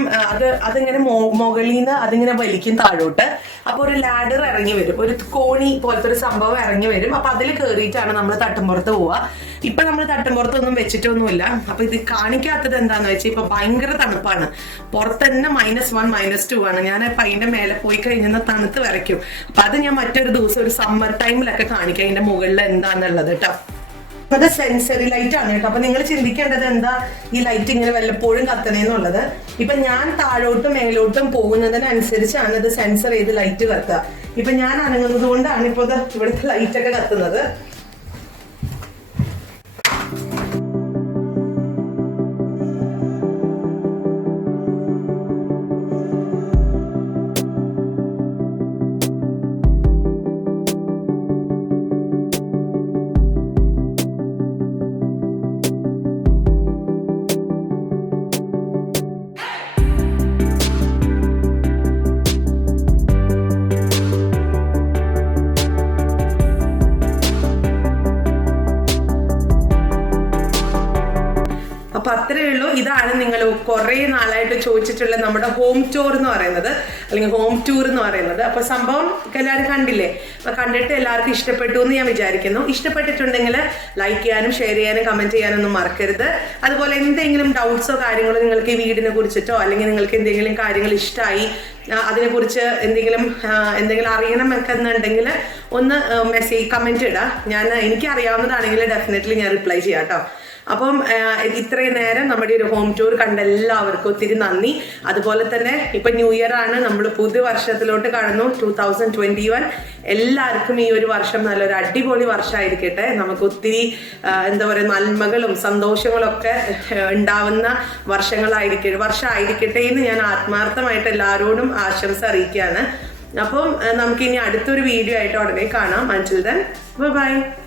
അതിങ്ങനെ മുകളിൽ നിന്ന് അതിങ്ങനെ വലിക്കും താഴോട്ട്. അപ്പൊ ഒരു ലാഡർ ഇറങ്ങി വരും, ഒരു കോണി പോലത്തെ ഒരു സംഭവം ഇറങ്ങി വരും. അപ്പൊ അതിൽ കയറിയിട്ടാണ് നമ്മൾ തട്ടുംപുറത്ത് പോവുക. ഇപ്പൊ നമ്മൾ തട്ടുംപുറത്തൊന്നും വെച്ചിട്ടൊന്നുമില്ല. അപ്പൊ ഇത് കാണിക്കാത്തത് എന്താന്ന് വെച്ചാൽ ഇപ്പൊ ഭയങ്കര തണുപ്പാണ്. പുറത്ത് തന്നെ -1 -2 ആണ്. ഞാൻ അതിന്റെ മേലെ പോയി കഴിഞ്ഞാൽ തണുത്ത് വരയ്ക്കും. അപ്പൊ അത് ഞാൻ മറ്റൊരു ദിവസം ഒരു സമ്മർ ടൈമിലൊക്കെ കാണിക്കാം അതിന്റെ മുകളിൽ എന്താന്നുള്ളത് കേട്ടോ. അത് സെൻസറി ലൈറ്റ് ആണ് കേട്ടോ. അപ്പൊ നിങ്ങൾ ചിന്തിക്കേണ്ടത് എന്താ ഈ ലൈറ്റ് ഇങ്ങനെ വല്ലപ്പോഴും കത്തണേന്നുള്ളത്. ഇപ്പൊ ഞാൻ താഴോട്ടും മേലോട്ടും പോകുന്നതിനനുസരിച്ചാണ് ഇത് സെൻസർ ചെയ്ത് ലൈറ്റ് കത്തുക. ഇപ്പൊ ഞാൻ അനങ്ങുന്നത് കൊണ്ടാണ് ഇപ്പൊ ഇവിടുത്തെ ലൈറ്റ് ഒക്കെ കത്തുന്നത്. അപ്പൊ അത്രയേ ഉള്ളൂ. ഇതാണ് നിങ്ങൾ കുറെ നാളായിട്ട് ചോദിച്ചിട്ടുള്ള നമ്മുടെ ഹോം ടൂർ എന്ന് പറയുന്നത്, അല്ലെങ്കിൽ ഹോം ടൂർ എന്ന് പറയുന്നത്. അപ്പൊ സംഭവം എല്ലാവരും കണ്ടില്ലേ? അപ്പൊ കണ്ടിട്ട് എല്ലാവർക്കും ഇഷ്ടപ്പെട്ടു എന്ന് ഞാൻ വിചാരിക്കുന്നു. ഇഷ്ടപ്പെട്ടിട്ടുണ്ടെങ്കിൽ ലൈക്ക് ചെയ്യാനും ഷെയർ ചെയ്യാനും കമന്റ് ചെയ്യാനൊന്നും മറക്കരുത്. അതുപോലെ എന്തെങ്കിലും ഡൗട്ട്സോ കാര്യങ്ങളോ നിങ്ങൾക്ക് ഈ വീടിനെ കുറിച്ചിട്ടോ, അല്ലെങ്കിൽ നിങ്ങൾക്ക് എന്തെങ്കിലും കാര്യങ്ങൾ ഇഷ്ടമായി, അതിനെക്കുറിച്ച് എന്തെങ്കിലും അറിയണമെന്നൊക്കെ എന്നുണ്ടെങ്കിൽ ഒന്ന് മെസ്സേജ് കമന്റ് ഇടാം. എനിക്ക് അറിയാവുന്നതാണെങ്കിൽ ഡെഫിനറ്റ്ലി ഞാൻ റിപ്ലൈ ചെയ്യാം കേട്ടോ. അപ്പം ഇത്രയും നേരം നമ്മുടെ ഒരു ഹോം ടൂർ കണ്ട എല്ലാവർക്കും ഒത്തിരി നന്ദി. അതുപോലെ തന്നെ ഇപ്പൊ ന്യൂ ഇയർ ആണ്, നമ്മൾ പുതിയ വർഷത്തിലോട്ട് കടന്നു, 2021. എല്ലാവർക്കും ഈ ഒരു വർഷം നല്ലൊരു അടിപൊളി വർഷമായിരിക്കട്ടെ. നമുക്ക് ഒത്തിരി എന്താ പറയുക നന്മകളും സന്തോഷങ്ങളും ഒക്കെ ഉണ്ടാവുന്ന വർഷമായിരിക്കട്ടെ എന്ന് ഞാൻ ആത്മാർത്ഥമായിട്ട് എല്ലാവരോടും ആശംസ അറിയിക്കുകയാണ്. അപ്പം നമുക്കിനി അടുത്തൊരു വീഡിയോ ആയിട്ട് ഉടനെ കാണാം. Until then, bye bye.